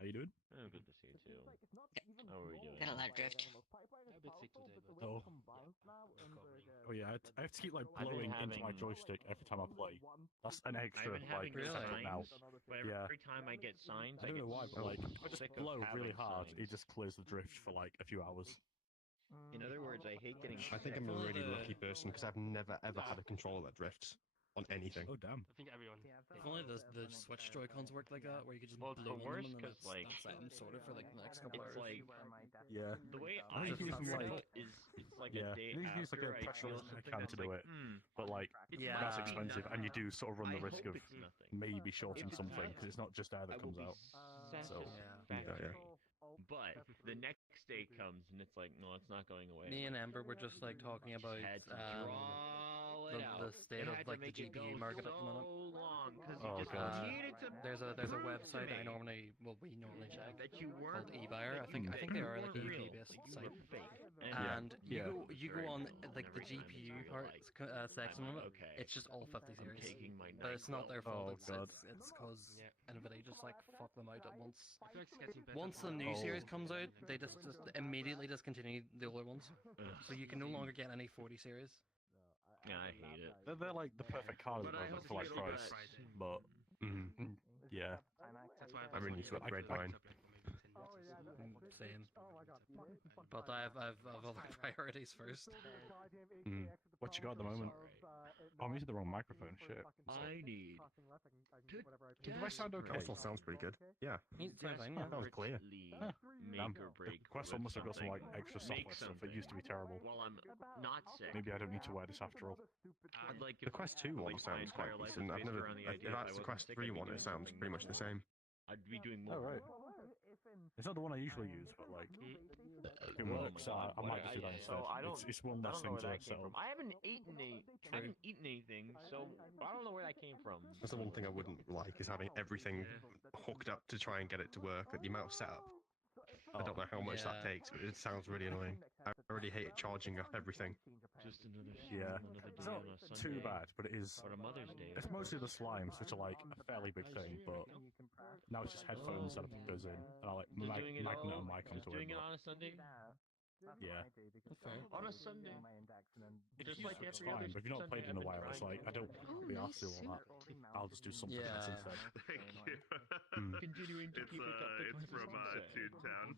How you doing? Oh, good to see you too. How are we doing? Got a lot of drift. I'm a bit sick today, but Oh. Oh yeah, I have to keep like blowing into my joystick every time I play. That's an I've extra been having like setup now. signs, but Yeah. every time I get signs, I don't know why, but like if I sick just of blow really having hard, signs. it just clears the drift for like a few hours. In other words, I hate getting. I think sick. I'm a really lucky person because I've never ever had a controller that drifts on anything. Oh damn. I think everyone. If only the Switch Joy-Cons worked like that, where you could just Well, it's blow the on worst them and 'cause, that's, like, that's them sorted for like the next couple It's hours. like Yeah. the way I I think use it's like- it is it's like Yeah. a day You need to use like after a I pressure feel resistant something can that's to do like, it. But like Yeah. that's expensive, and you do sort of run I the risk hope of it's nothing. maybe shorting If it's something not, because it's not just air I that will comes be out. So, satisfactory. But the next day comes and it's like, no, it's not going away. Me and Amber were just like talking about Had to draw it out. the state It of had to like the make it GPU go market so at the minute. long because Oh, you just God. needed to. There's a prove website to I me normally we normally check that you weren't called eBuyer. I think they are like a UK based site. fake. And Yeah. you go on like the Every time it's GPU just part like, section of it. okay, It's just all 50 I'm series. taking my But it's not their fault. Oh, God. It's cause Nvidia just like fuck them out at once. I feel like it's getting better. Once the new Oh. series comes out, they just immediately discontinue the older ones. So you can no longer get any 40 series. Yeah, I hate it. They're like the perfect card at the But I moment hope for like it's really price, good. but yeah. That's why I really need to upgrade mine. Same. But I've other priorities first. What you got at the moment? Oh, I'm using the wrong microphone. Shit. I need Do I sound okay? That still sounds pretty good. Yeah. Same thing, yeah. That was clear. Huh. Make or The break. Quest with must have got some like something. extra Make software stuff. It something. used to be terrible. While I'm not sick. Maybe I don't need to wear this after all. I'd like The if Quest 2 one like, my sounds quite entire life decent. was I've based never. around the If idea if I that's the wasn't Quest sick, 3 I'd be one, doing it sounds something pretty much the more. same. I'd be doing more. Oh right. It's not the one I usually use, but like it Oh works. my God, I might what just do that so instead. I don't- It's one I less don't know thing where to that came settle. from. I haven't eaten anything, so I don't know where that came from. That's the one thing I wouldn't like is having everything hooked up to try and get it to work. Like the amount of setup. I don't know how much that Yeah. takes, but it sounds really annoying. I already hate charging up everything. Just another Yeah. another It's day not on a too Sunday. bad, but it is. Or a Mother's Day. It's mostly the slimes, which are like a fairly big thing, but now it's just headphones setup that goes in, and I like Just doing it magnet all- a mic just onto doing it. it on a Sunday. Yeah. That's fair. On a Sunday. Just like It's every other fine, but if you've not Sunday played in a I've been while, it's trying like to- I don't be asked to do all that. I'll just do something else Yeah. instead. Thank you. Continuing to keep it up to It's from Toontown.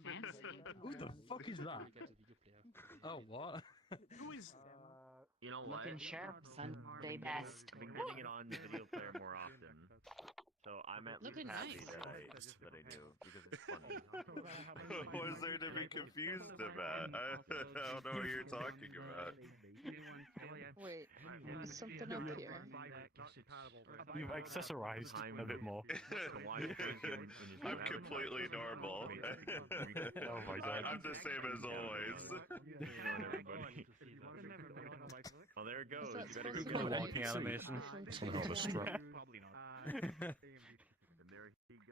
Who the fuck is that? Oh, what? Who is? You know what? Looking sharp, Sunday best. I've been getting it on video player more often. So I'm at least Looking happy nice. that I do because it's funny. What was there to be confused about? I don't know what you're talking about. Wait, something up here. You've accessorized a bit more. I'm completely normal. Oh my God. I'm the same as always. Oh, there it goes. Is that You better supposed go to The be get it. walking animation. Somehow the strap.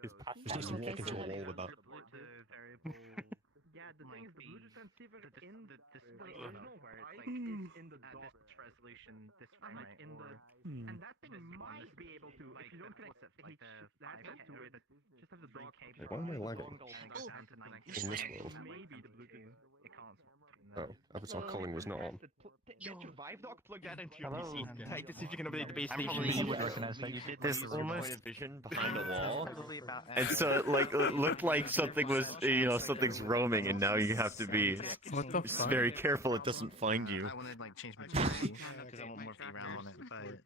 His patch It's just to walk into a wall with that. Yeah, the thing is, the Bluetooth transceiver is in the display signal where it's like it's in the this resolution, this frame rate, in the and that thing might be able to if you don't connect the laptop to it, just have the dog cable. Why am I lagging? In this world? Maybe the Bluetooth it can't. Oh, Avatar calling was not on. Get your Vive dock, plug that into your Hello. PC. Take this if you can update the base I'm station. probably- You would recognize that. There's almost vision behind the wall. And so it looked like something was, something's roaming, and now you have to be very careful it doesn't find you. I want to like change my PC because I want more VRAM on it, but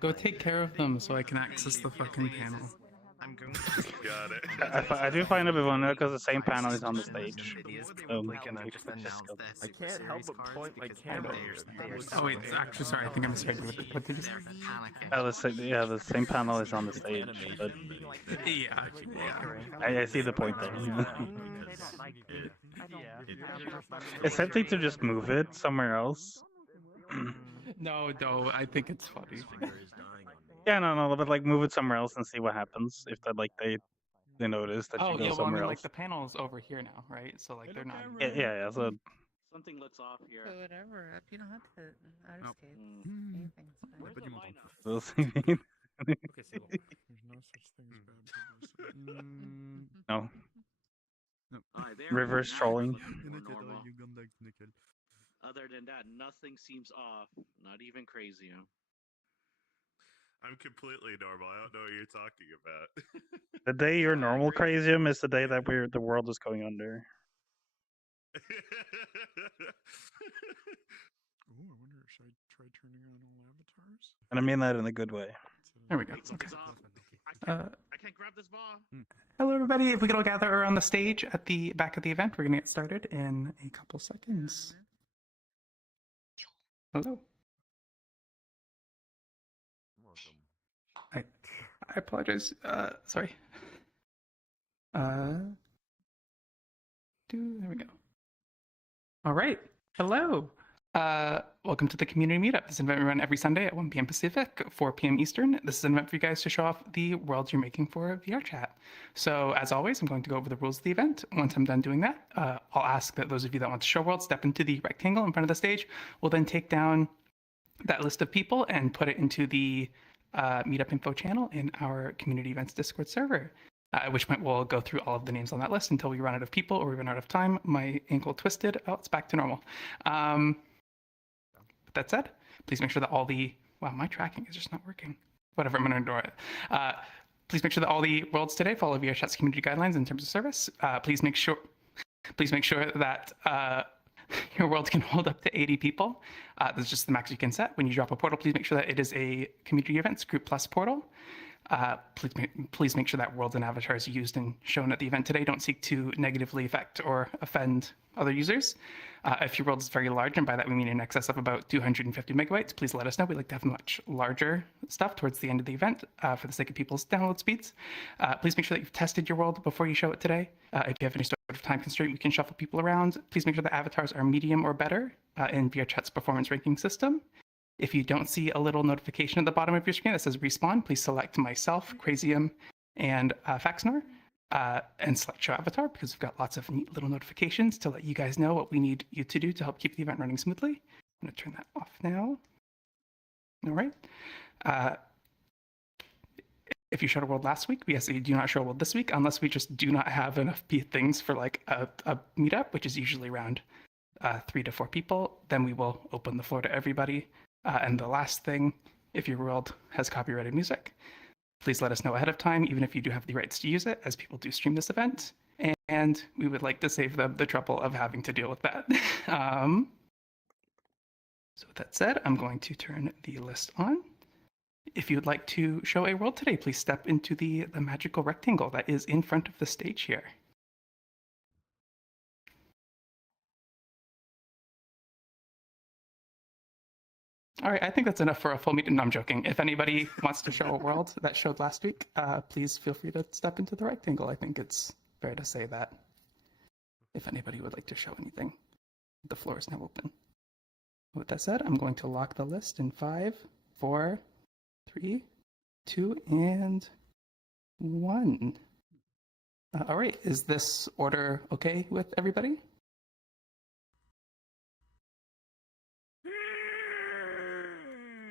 Go take care of them so I can access the fucking panel. I'm going. Got it. I do find a bit vulnerable because the same panel is on the stage. Just announce this. I can't help but point my camera. Oh wait, actually, sorry, I think I misread it. What did you say? Oh, The same panel is on the stage. But yeah, I see the point there. It's tempting to just move it somewhere else. No, I think it's funny. Yeah, no, but like move it somewhere else and see what happens if they notice that you go somewhere else. Like the panel is over here now, right? So like they're not. Yeah. So Something looks off here. Whatever. You don't have to. I Nope. escape. Anything's fine. we'll see. Okay, so there's no such thing as bad publicity. No. There Reverse we go. trolling. More normal. Other than that, nothing seems off. Not even crazy. I'm completely normal. I don't know what you're talking about. The day you're normal, Crazium, is the day that the world is going under. Oh, I wonder, should I try turning on all avatars? And I mean that in a good way. There we go. Okay. I can't grab this ball. Hello, everybody. If we could all gather around the stage at the back of the event, we're going to get started in a couple seconds. Hello. I apologize. Sorry. There we go. All right. Hello. Welcome to the community meetup. This event we run every Sunday at 1 p.m. Pacific, 4 p.m. Eastern. This is an event for you guys to show off the worlds you're making for VRChat. So as always, I'm going to go over the rules of the event. Once I'm done doing that, I'll ask that those of you that want to show worlds step into the rectangle in front of the stage. We'll then take down that list of people and put it into the meetup info channel in our community events Discord server. At which point we'll go through all of the names on that list until we run out of people or we run out of time. My ankle twisted. Oh, it's back to normal. With that said, please make sure that all the... Wow, my tracking is just not working. Whatever, I'm going to ignore it. Please make sure that all the worlds today follow VRChat's community guidelines in terms of service. Please make sure that your world can hold up to 80 people. That's just the max you can set. When you drop a portal, please make sure that it is a community events group plus portal. Please make sure that worlds and avatars used and shown at the event today don't seek to negatively affect or offend other users. If your world is very large, and by that we mean in excess of about 250 megabytes, please let us know. We'd like to have much larger stuff towards the end of the event for the sake of people's download speeds. Please make sure that you've tested your world before you show it today. If you have any sort of time constraint, we can shuffle people around. Please make sure the avatars are medium or better in VRChat's performance ranking system. If you don't see a little notification at the bottom of your screen that says respawn, please select myself, Crazium, and PhaxeNor, and select show avatar, because we've got lots of neat little notifications to let you guys know what we need you to do to help keep the event running smoothly. I'm going to turn that off now. All right. If you showed a world last week, we ask that you do not show a world this week, unless we just do not have enough things for like a meetup, which is usually around 3 to 4 people. Then we will open the floor to everybody. And the last thing, if your world has copyrighted music, please let us know ahead of time, even if you do have the rights to use it, as people do stream this event. And we would like to save them the trouble of having to deal with that. So with that said, I'm going to turn the list on. If you would like to show a world today, please step into the magical rectangle that is in front of the stage here. All right, I think that's enough for a full meeting. No, I'm joking. If anybody wants to show a world that showed last week, please feel free to step into the rectangle. I think it's fair to say that if anybody would like to show anything, the floor is now open. With that said, I'm going to lock the list in 5, 4, 3, 2, and 1. All right, is this order okay with everybody?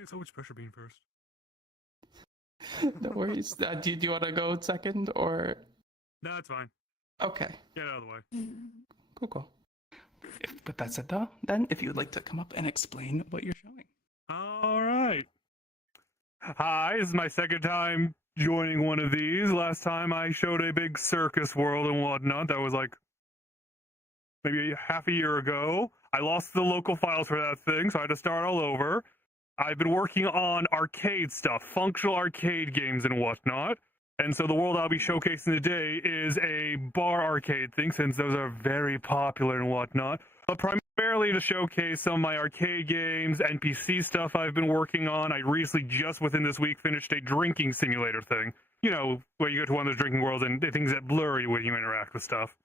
So much pressure being first. No worries. Do you want to go second or? No, it's fine. Okay. Get out of the way. Cool. With that said, though, then if you would like to come up and explain what you're showing. All right. Hi, this is my second time joining one of these. Last time I showed a big circus world and whatnot. That was like maybe half a year ago. I lost the local files for that thing, so I had to start all over. I've been working on arcade stuff, functional arcade games and whatnot. And so the world I'll be showcasing today is a bar arcade thing, since those are very popular and whatnot. But primarily to showcase some of my arcade games, NPC stuff I've been working on. I recently, just within this week, finished a drinking simulator thing. You know, where you go to one of those drinking worlds and things get blurry when you interact with stuff.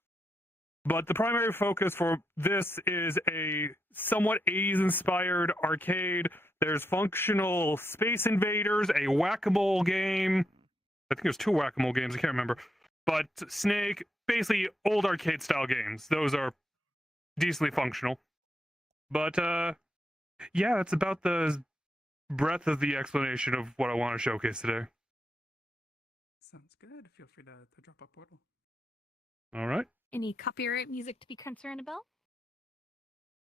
But the primary focus for this is a somewhat 80s-inspired arcade. There's functional Space Invaders, a whack-a-mole game. I think there's 2 whack-a-mole games, I can't remember. But Snake, basically old arcade-style games. Those are decently functional. But, yeah, that's about the breadth of the explanation of what I want to showcase today. Sounds good. Feel free to drop a portal. All right. Any copyright music to be concerned about?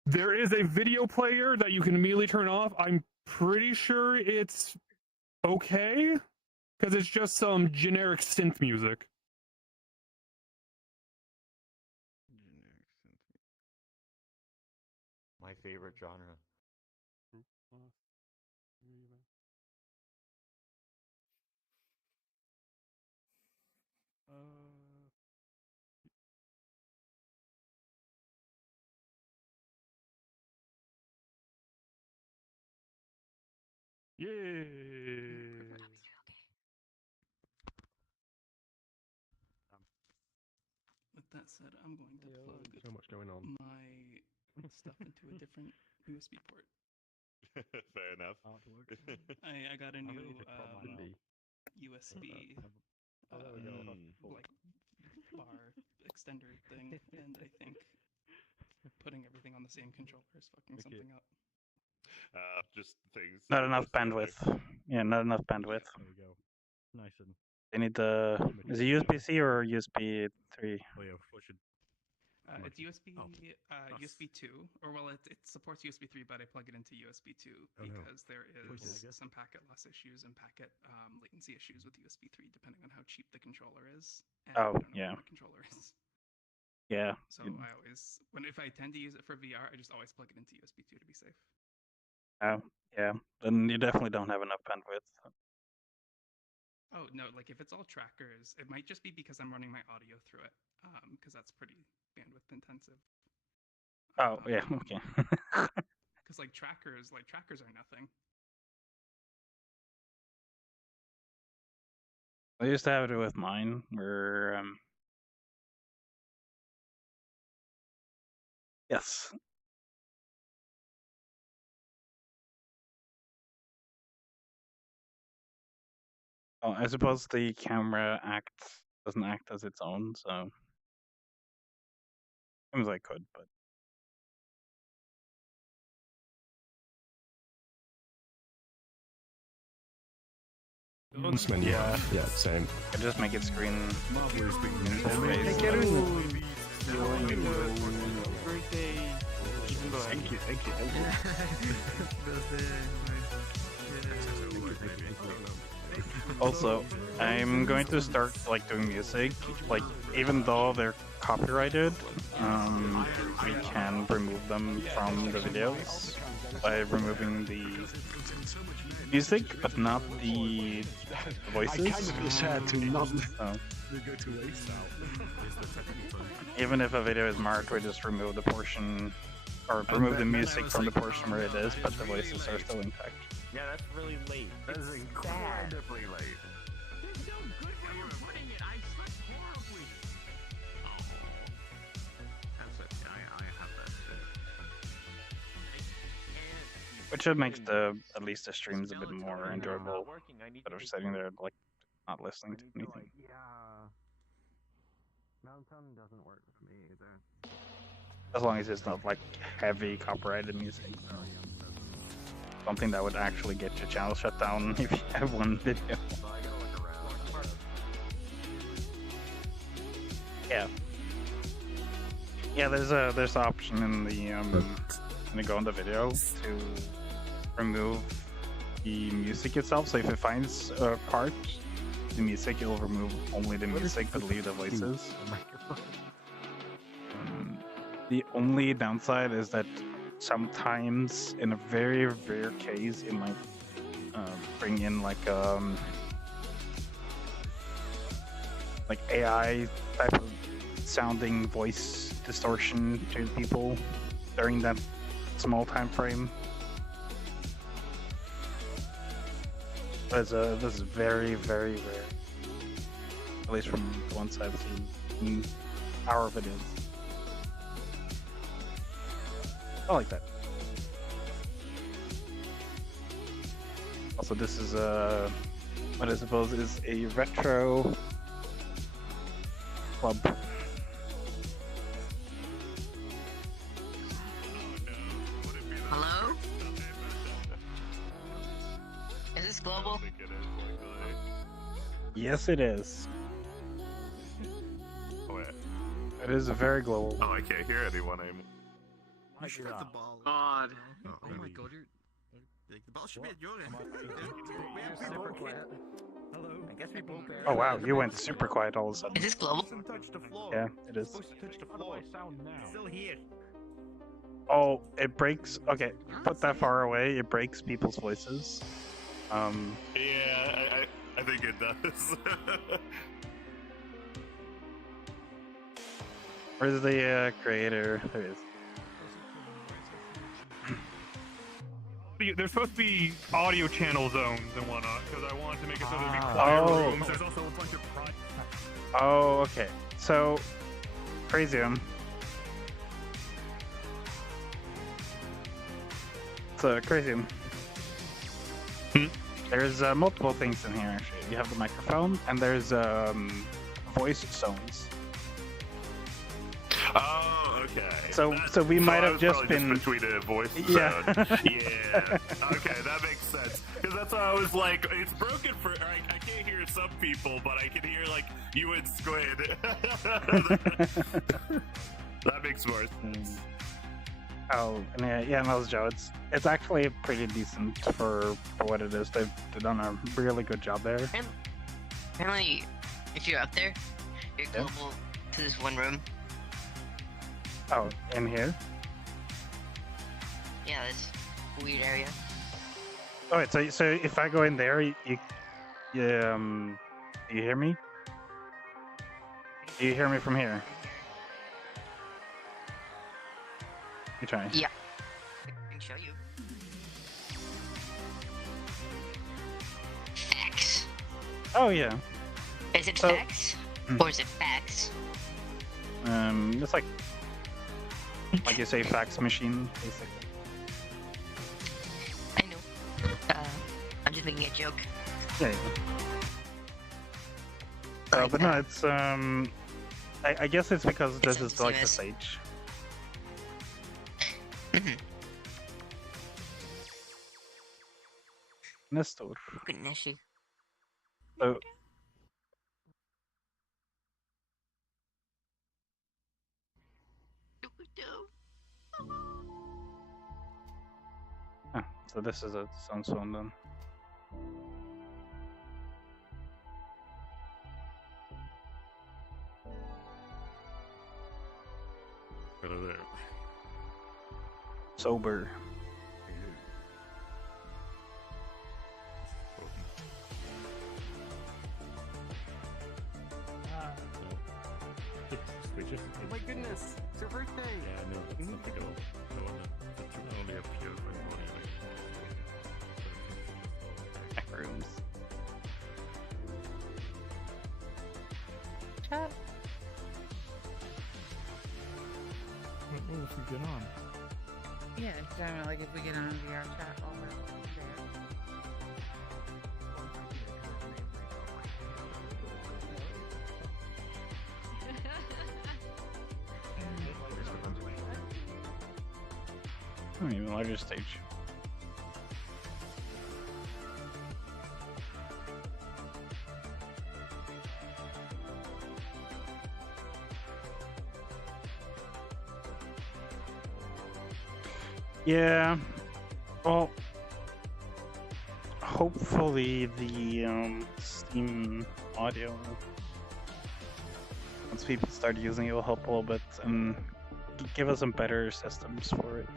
There is a video player that you can immediately turn off. I'm pretty sure it's okay because it's just some generic synth music. My favorite genre. Yay! With that said, I'm going to plug So much going on. my stuff into a different USB port. Fair enough. I got a new USB like bar extender thing, and I think putting everything on the same controller is fucking something up. Just things. Not enough bandwidth. Yeah, not enough bandwidth. There we go. Nice and. They need the. Is it USB-C or USB 3? Oh yeah, we should. It's USB USB 2, or well, it supports USB 3, but I plug it into USB 2 because there is some packet loss issues and packet latency issues with USB 3, depending on how cheap the controller is. And I don't know what my controller is. Yeah. So I always, if I tend to use it for VR, I just always plug it into USB 2 to be safe. Oh, yeah. Then you definitely don't have enough bandwidth. Oh no, like if it's all trackers, it might just be because I'm running my audio through it, because that's pretty bandwidth intensive. Oh yeah, okay. Because like trackers are nothing. I used to have it with mine, where yes. Oh, I suppose the camera doesn't act as its own, so seems I could, but Yeah, same. I just make it screen Hey, Thank you. Also, I'm going to start like doing music, like even though they're copyrighted, we can remove them from the videos by removing the music, but not the voices. I kind of feel sad to not So, go to waste now. even if a video is marked, we just remove the portion, or remove the music from the portion where it is, but the voices are still intact. Yeah, that's really late. That is incredibly late. There's no good way of putting it. I slept horribly. Oh. That's it. I have that shit. Which should make at least the streams a bit more enjoyable, instead of sitting there like not listening to anything. Yeah. Mountain doesn't work for me either. As long as it's not like heavy copyrighted music. Something that would actually get your channel shut down if you have one video. Yeah. Yeah, there's an option in the when you go on the video to remove the music itself. So if it finds a part, the music, it'll remove only the music but leave the voices. The only downside is that sometimes, in a very rare case, it might bring in like AI type of sounding voice distortion to people during that small time frame. This is very, very rare. At least from the ones I've seen in our videos. I like that. Also, this is what I suppose is a retro club. Hello? Is this global? Yes, it is. Oh, wait. It is very global. Oh, I can't hear anyone anymore. You should have the ball. God. Oh my god, the ball should be at your end. Super quiet. Hello. I guess we both. Oh wow, you went super quiet all of a sudden. Is this global? Touch the floor. Yeah, it is. Touch the floor. Sound now. Still here. Oh, it breaks. Okay, put that far away. It breaks people's voices. Yeah, I think it does. Where's the creator? There it is. There's supposed to be audio channel zones and whatnot, because I wanted to make it so there'd be quiet Oh. rooms. There's also a bunch of private. Oh, okay. So, Crazium. So, Crazium. There's multiple things in here, actually. You have the microphone, and there's voice zones. Oh, okay. So we might have I was just probably been between a voice Yeah. zone. Yeah. Okay, that makes sense. Because that's why I was like, it's broken for. I can't hear some people, but I can hear like you and Squid. That makes more sense. Oh, and yeah, no, Joe. It's actually pretty decent for what it is. They've done a really good job there. Apparently, if you're up there, you're Yeah. global to this one room. Oh, in here. Yeah, this weird area. Oh, wait, so if I go in there, do you hear me? Do you hear me from here? You try. Yeah. I can show you. Fax. Oh yeah. Is it So- fax? Or is it fax? It's like you say, fax machine, basically. I know. I'm just making a joke. Yeah. But no, it's I guess it's because this is like the stage. Nestor. Goodnessy. So, so this is a sound zone then. Hello there. Sober. Oh my goodness, it's your birthday! Yeah, no, that's something I wanna only appear when Back rooms. Chat. What if we get on? Yeah, exactly. Like if we get on VR chat while we're there. Even larger stage. Yeah. Well, hopefully the Steam audio, once people start using it, will help a little bit and give us some better systems for it.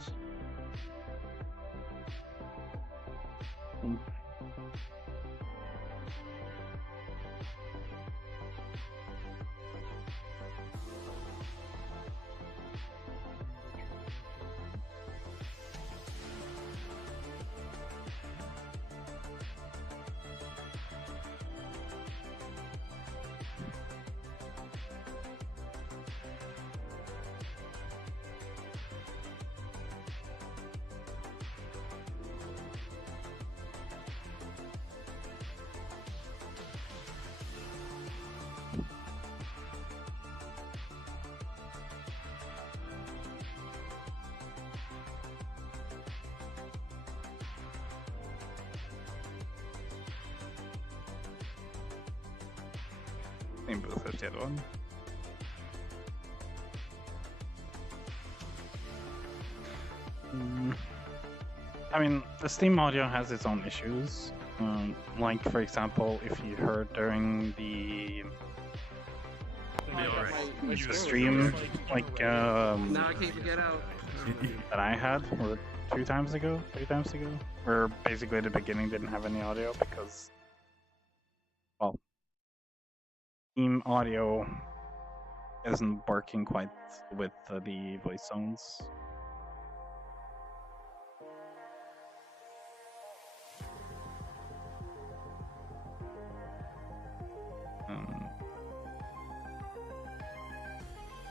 Same booth as the other one. I mean, the Steam audio has its own issues. Like, for example, if you heard during the stream, like, Now I can't even get out. that I had, or 3 times ago, where basically the beginning didn't have any audio because, well, Steam audio isn't working quite with the voice zones.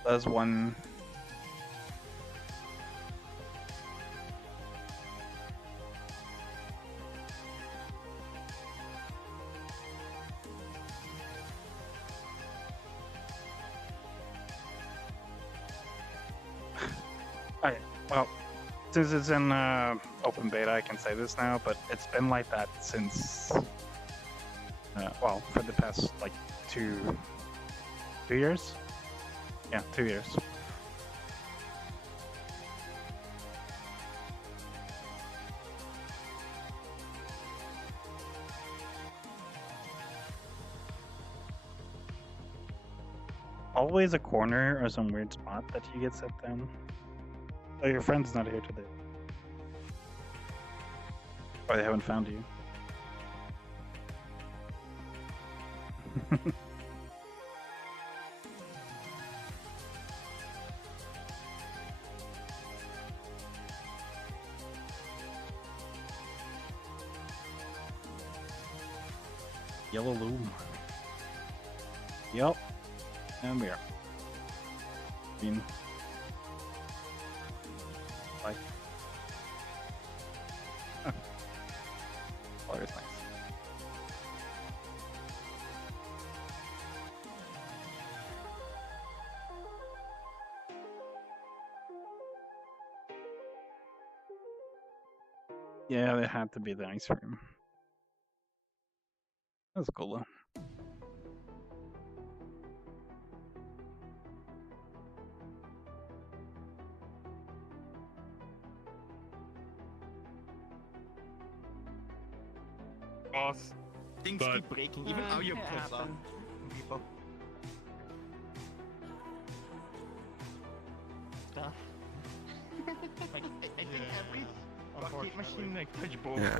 There's one. Alright, well, since it's in open beta, I can say this now, but it's been like that since, well, for the past, like, 2 years? Yeah, 2 years. Always a corner or some weird spot that you get set down. Oh, your friend's not here today. Or they haven't found you. Yellow loom. Yep. And we are. Green. Like. Huh. Color is nice. Yeah, it had to be the ice cream. That's cool though. Boss. Things keep breaking, even audio clips on people. Stuff. Like, I think every bucket machine like touch both. Yeah.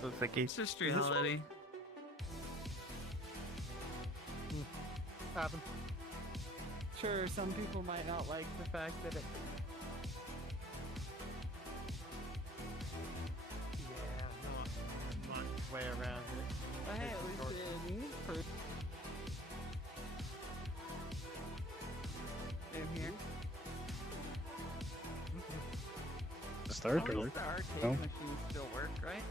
So it's like it's just reality. Happen. Sure, some people might not like the fact that it. Yeah, not much way around it. But hey, at least in here. Start or The arcade no? machines still work, right?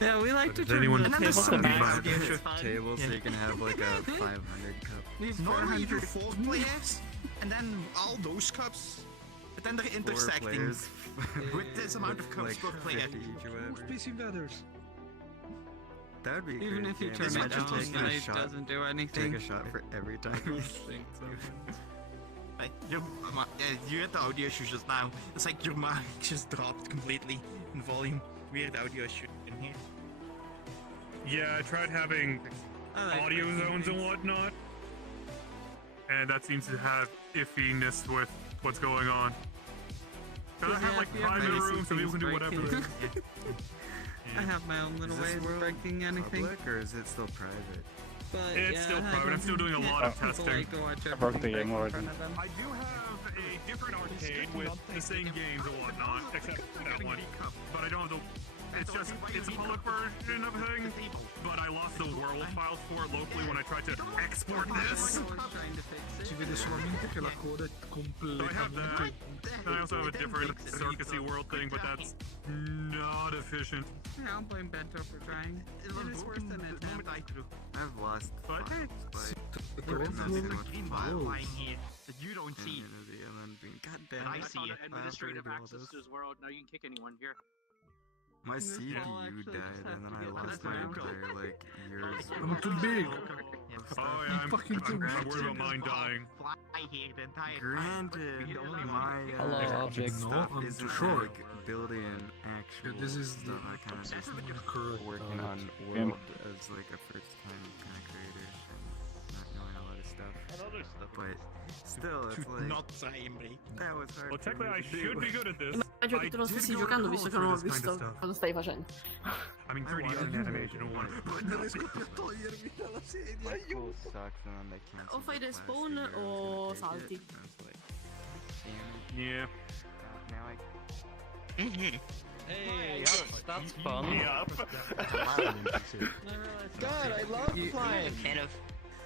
Yeah, we like to Does anyone turn the table want to to max buy game a table so you can have like a 500 cup? Normally you do 4 players, and then all those cups, but then they're intersecting players. with this amount of cups Like per player. 50 each or whatever. Busy brothers. That would be a Even great if you game. turn it Imagine down, taking then a it shot, doesn't do anything. Take a shot for every time you sing something. Like, you had the audio issues just now. It's like your mic just dropped completely in volume. Weird audio issue in here. Yeah, I tried having audio zones and whatnot, and that seems to have iffiness with what's going on. Cause I have like private rooms so people can do whatever. I have my own little ways of breaking anything. Public or is it still private? But It's yeah, still I private. I'm still doing a lot of testing. Like to watch I broke the everything game break in already. front of them. I do have a different arcade with the same games and whatnot, except for that one. But I don't have the it's a public version of thing, but I lost the world files for it locally when I tried to export this. Ci vede solamente che la coda è So I have completamente... that, and I also have a different circusy world thing, but that's not efficient. Yeah, I'll blame Bento for trying. It is worse than it. I've lost. But hey, lying here that you don't see. God But I see it. Administrative access to his world. Now you can kick anyone here. My CPU died and then I lost my entire like years. I'm too big. oh yeah, I'm worried about mine dying. Fly here the entire Granted, my Hello, object. stuff No, I'm isn't sure. like building actual this is the stuff. I kind of just correct working on world as like a first time kind of creator and not knowing a lot of stuff. But still, it's like Not try, that was hard. Well, technically I should be good at this. Immagino che tu non stessi giocando visto che non ho visto cosa stai facendo. I mean, 3D animation or one. Non riesco più a togliermi dalla sedia. Aiuto. O fai respawn o salti. Yeah. Hey, that's fun. God, I love flying. Fan of.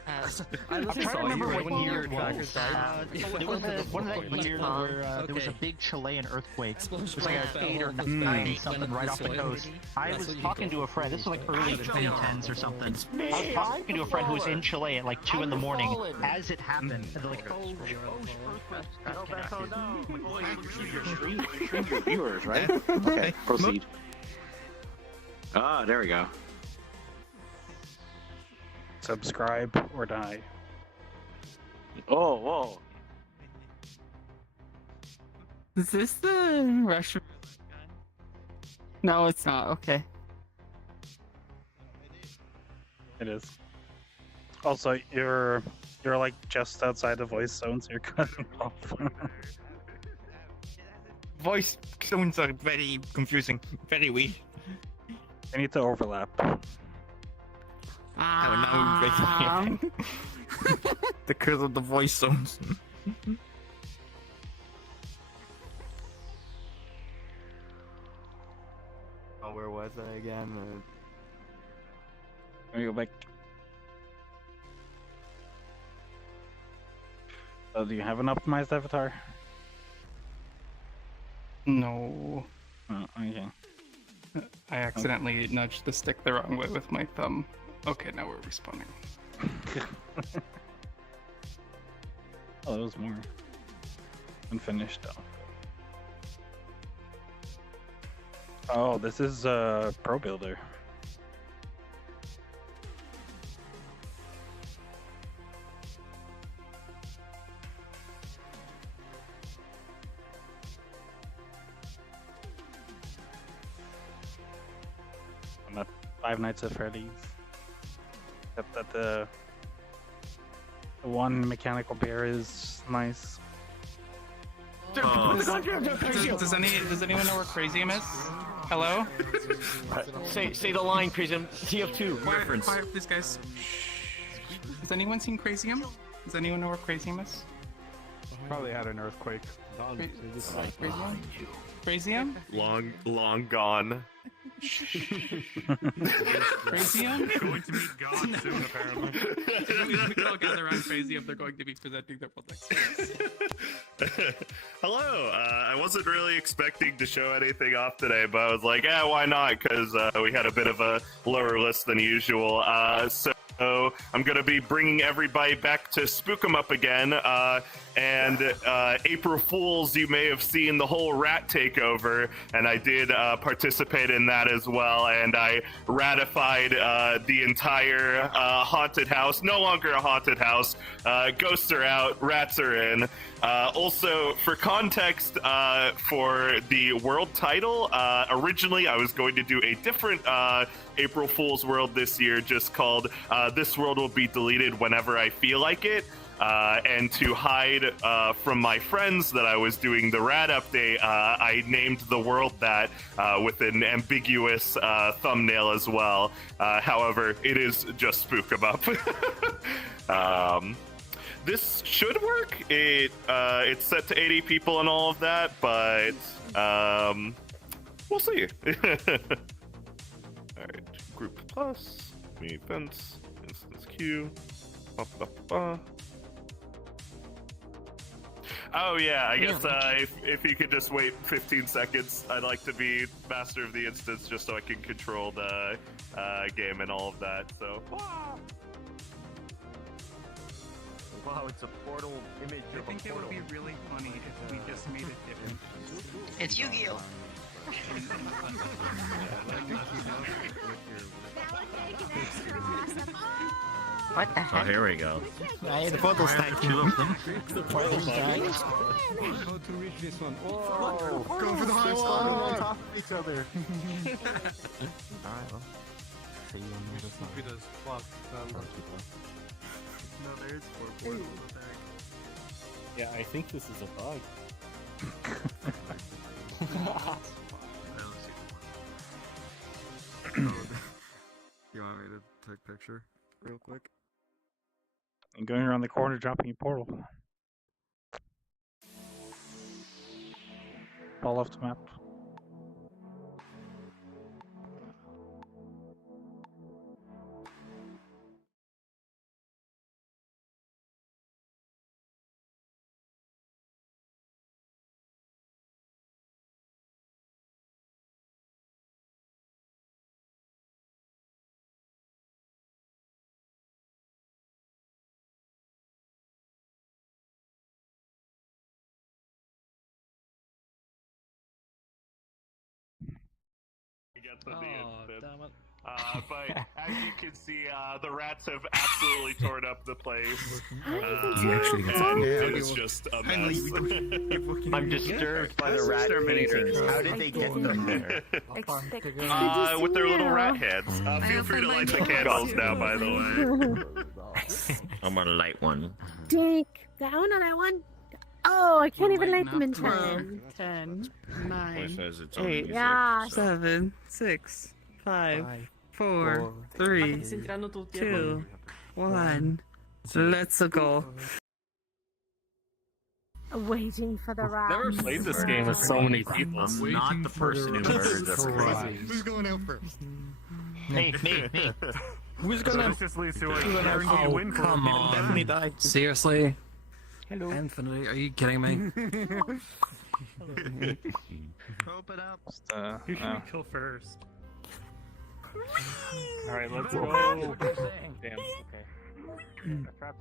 I'm trying to remember when your trackers died. There was one of that year where there was a big Chilean earthquake. It was like a 8 or 9 something right off the coast. I was talking to a friend. This was like early 2010s or something. I was talking to a friend who was in Chile at like 2 in the morning as it happened. And they're like, oh, Stream your viewers, right? Okay, proceed. Ah, there we go. Subscribe or die. Oh, whoa. Is this the Russian? No, it's not. Okay. It is. Also, you're like just outside the voice zone, so you're cutting off. Voice zones are very confusing, very weird. I need to overlap. Because of the voice zones. oh, where was I again? Let me go back. So, do you have an optimized avatar? No. Oh, okay. I accidentally nudged the stick the wrong way with my thumb. Okay, now we're respawning. Oh, there was more. Unfinished though. Oh, this is Pro Builder. I'm at Five Nights at Freddy's. Except that the one mechanical bear is nice. Does anyone know where Crazium is? Hello? Say the line, Crazium. TF2 reference. Quiet, please, guys. Has anyone seen Crazium? Does anyone know where Crazium is? Probably had an earthquake. Crazium? Crazium? Long gone. Crazium? Going to meet God soon, apparently. We can all gather around Crazium. They're going to be presenting their world next. Hello. I wasn't really expecting to show anything off today, but I was like, yeah, why not? Because we had a bit of a lower list than usual. So I'm going to be bringing everybody back to Spook 'em Up again. And April Fools, you may have seen the whole rat takeover, and I did participate in that as well. And I ratified the entire haunted house. No longer a haunted house. Ghosts are out, rats are in. Also, for context, for the world title, originally I was going to do a different April Fool's world this year, just called This World Will Be Deleted Whenever I Feel Like It. And to hide from my friends that I was doing the rat update, I named the world that with an ambiguous thumbnail as well. However, it is just Spook 'em Up. This should work. It's set to 80 people and all of that, but we'll see. plus me fence instance queue. Ba, ba, ba. Oh yeah, I guess if you could just wait 15 seconds, I'd like to be master of the instance just so I can control the game and all of that. So. Wow, it's a portal image I of a think it portal. would be really funny if we just made it different. It's Yu-Gi-Oh! What the heck? Oh, here we go. Hey, the portal's stacked. Two of them. The portal's stacked. How to reach this one? Whoa! Go for the hive on spot. top of each other. Alright, well. See you on the other side. Stupid as fuck. No, there's 4 portals back. Yeah, I think this is a bug. You want me to take a picture real quick? And going around the corner, dropping a portal. All off the map. Damn it. But as you can see, the rats have absolutely torn up the place. It's just a mess. I'm disturbed by the rat paintings. How did they get them there? With their little rat heads. Feel free to light the candles now, by the way. I'm gonna light one. Dick, down on that one. Oh, I can't even light them in 12, time. 10, 9, says it's on 8, music. Yeah. 7, 6, 5, 4, 3, 2, 1. Let's go. Waiting for the rat. Never played this game with so many people. I'm not the person who murdered the crazy. Who's going out first? Me. Who's gonna? This just leads to a guaranteed win for come people. on. Definitely die. Seriously? Hello. Infinity, are you kidding me? Open up. Who should we kill first? Alright, let's go. Damn, okay.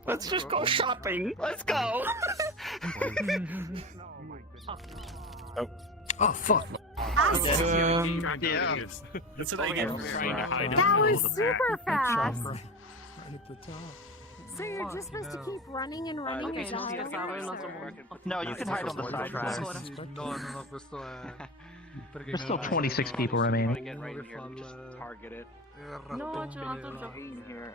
Let's just go shopping. Let's go. Oh, fuck. Yeah. That's what I get for trying to hide That in was the super fast. Right So you're just supposed to keep running and running and No, you can hide on the side tracks. No, questo è... There's still 26 people remaining. Target it. No, c'è un altro gioco in here.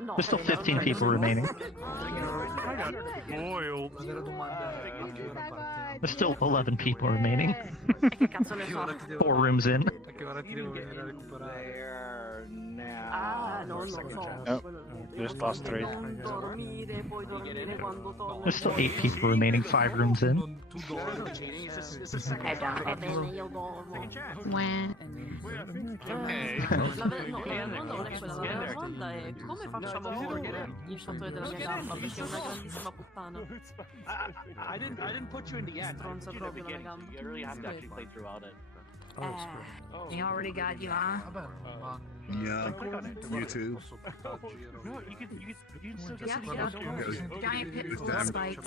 No, There's still 15 people remaining. I got boiled. There's still 11 people remaining. Che cazzo ne so? 4 rooms in. Perché ora ti devo venire a recuperare. Ah, no, non so. Nope. Just lost 3. Dormire, puoi dormire quando torni. There's still 8 people remaining, 5 rooms in. Già, va bene, io dormo. Okay. La domanda non è quella, la domanda è come facciamo a morire il fattore della mia gamba, perché è una grandissima puttana. I didn't put you in the end. Stronza proprio la mia gamba. You really have to actually play throughout it. He already got you, huh? Yeah. You too. No, you can still get Yeah, some Giant pit full of spikes.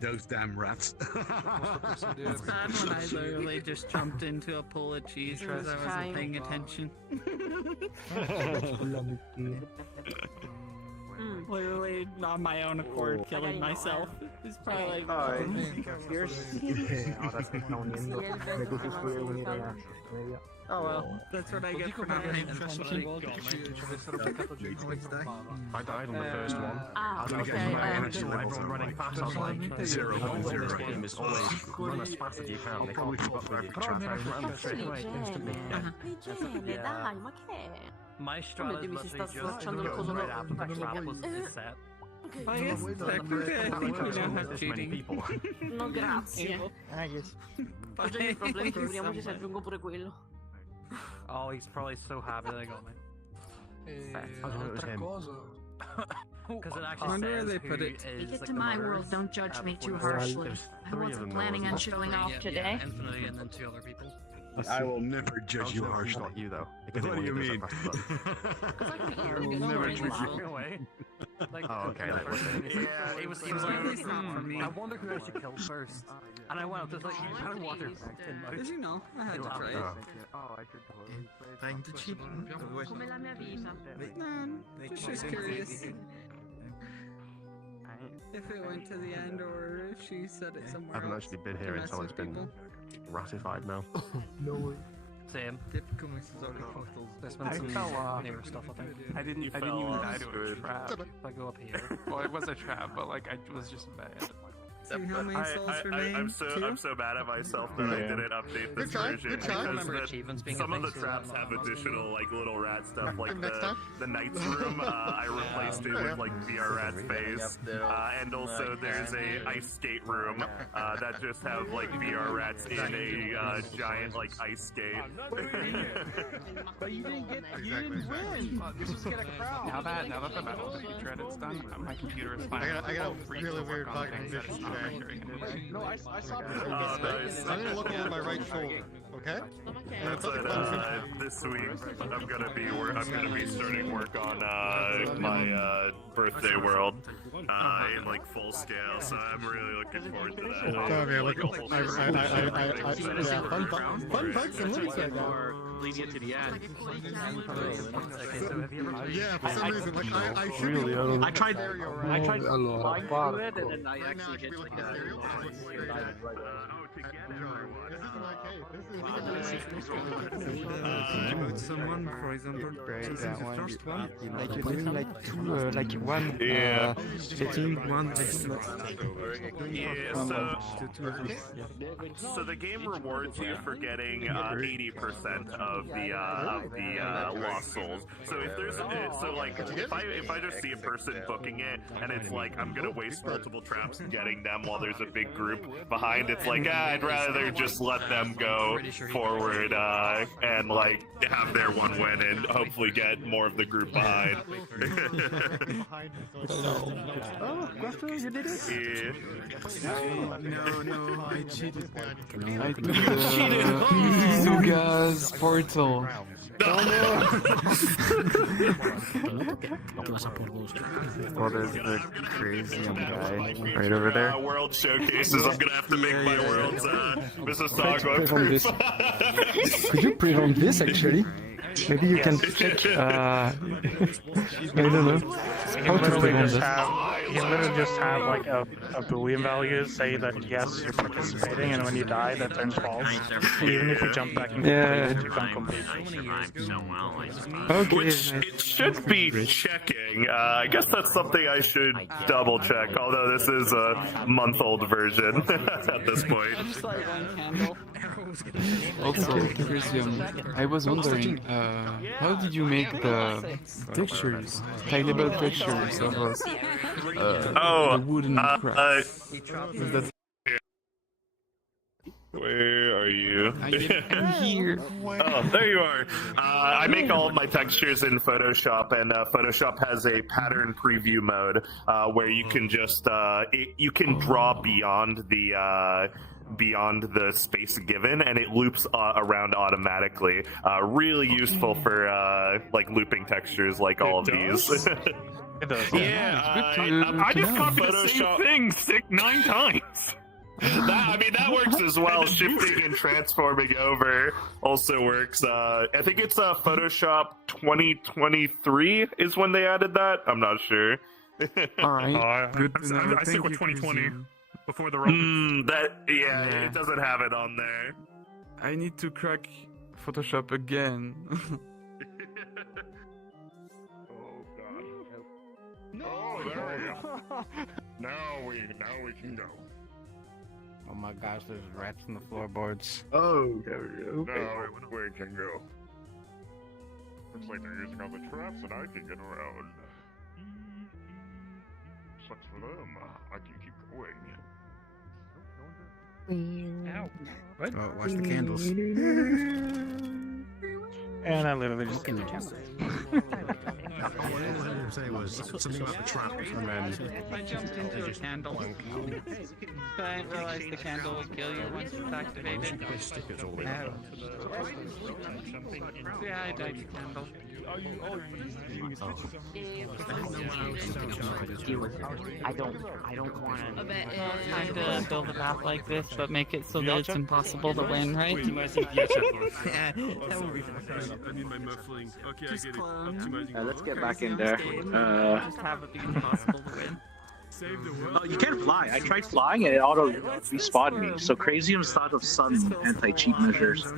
Those damn rats. It's bad when I literally just jumped into a pool of cheese because I wasn't paying attention. Literally on my own accord, killing myself. It's probably oh well, that's what I get for not paying attention. I died on the first one. Okay. Running fast. I was like, 0 This game is always run as fast as you can. They can't keep up with you. Try and run straight away instantly. Gene, dai, ma che è? My strat is Mi si sta literally just sfrecciando il coso right after the trap was Eh. set. I guess technically I think we know how cheating. No, grazie. Ah, yes. Ho già i problemi, figuriamoci se aggiungo pure quello. Oh, he's probably so happy they got me. Altra cosa. Because it I actually wonder where says they put who it. is, Take it like, to the my murderers, world, don't judge me too before the harshly. rest. I wasn't planning on showing off today. Infinity and then 2 other people. I will never judge you harshly. Not you though. What do you mean? I will never judge you. Oh, okay. That was it. Yeah, he was like, It's not for me. I wonder who I should kill first. And I went up, there's like, I don't want to Did you know? I had to try it. Oh, I should totally play. Trying to cheat. Come la mia vita. No, just curious. If it went to the end or if she said it somewhere I haven't else. actually been to here mess until with it's been people. ratified now. No way. Same. Typical Mrs. Portals. There's been some newer stuff, I think. I didn't even die to a trap. If I go up here. Well, it was a trap, but like I was just bad. See how many souls remain? I'm so mad at myself that I didn't update this version because some of the traps have additional like little rat stuff, like the Knight's room. I replaced it with like VRChat's face, and also there's a ice skate room that just have like VRChats in a giant like ice skate. But you didn't win. You just get a crowd. Now that the battle dread is done, my computer is fine. I got a really weird bug condition today. No, I saw Nice. I'm gonna look over my right shoulder. Okay. That's what, this week I'm gonna be starting work on my birthday world in like full scale, so I'm really looking forward to that. Fun facts and links right now. Leading it to the end. Yeah, for some reason, like I should Really, be. I tried. I tried flying through it and then I actually hit like a... Someone, for example, choosing the first one. like one. Yeah. One. Yeah, so the game rewards you for getting 80% of the lost souls. So if there's if I just see a person booking it and it's like I'm gonna waste multiple traps getting them while there's a big group behind, it's like I'd rather just let them go forward and like have their one win and hopefully get more of the group behind. Oh, Gusto, you did it? Yeah. No, I cheated. I cheated. Suga's portal. Oh, there's the crazy young guy right over there. World showcases. I'm gonna have to make my world's Mississauga proof. Could you pre-run this actually? Maybe you can. I don't know. How to pre-run this? You can literally just have like a boolean value say that yes, you're participating, and when you die, that turns false. Even if you jump back and complete, you can't complete. Okay. Which it should be checking. I guess that's something I should double check. Although this is a month-old version at this point. Also, Christian, I was wondering, how did you make the textures, high-level textures of us? The wooden cracks. Where are you? I'm here. Oh, there you are. I make all of my textures in Photoshop, and Photoshop has a pattern preview mode where you can just you can draw beyond the space given, and it loops around automatically. Really useful for like looping textures like all of these. It does. Yeah, I just copied the same thing 9 times. That works as well. Shifting and transforming over also works. I think it's Photoshop 2023 is when they added that. I'm not sure. Alright, good to know. I stick with 2020 before the Romans. Yeah, it doesn't have it on there. I need to crack Photoshop again. Oh, there we go. Now we can go. Oh my gosh, there's rats in the floorboards. Oh, there we go. Now we can go. Looks like they're using all the traps and I can get around. Sucks for them. I can keep going. Ow. What? Oh, watch the candles. And I literally just hit the candle. What I was going to say was something about the trap, and then I jumped into the candle. But I didn't realize the candle will kill you once it's activated. stickers all Yeah, I died to candle. I don't want to. Time to build a map like this, but make it so that it's impossible to win, right? I need my muffling. Okay, I get it. Optimizing. Let's get back in there. Just have it be impossible to win. Save the world. Oh, you can't fly. I tried flying and it auto respawned me. So Crazium's thought of some anti-cheat measures.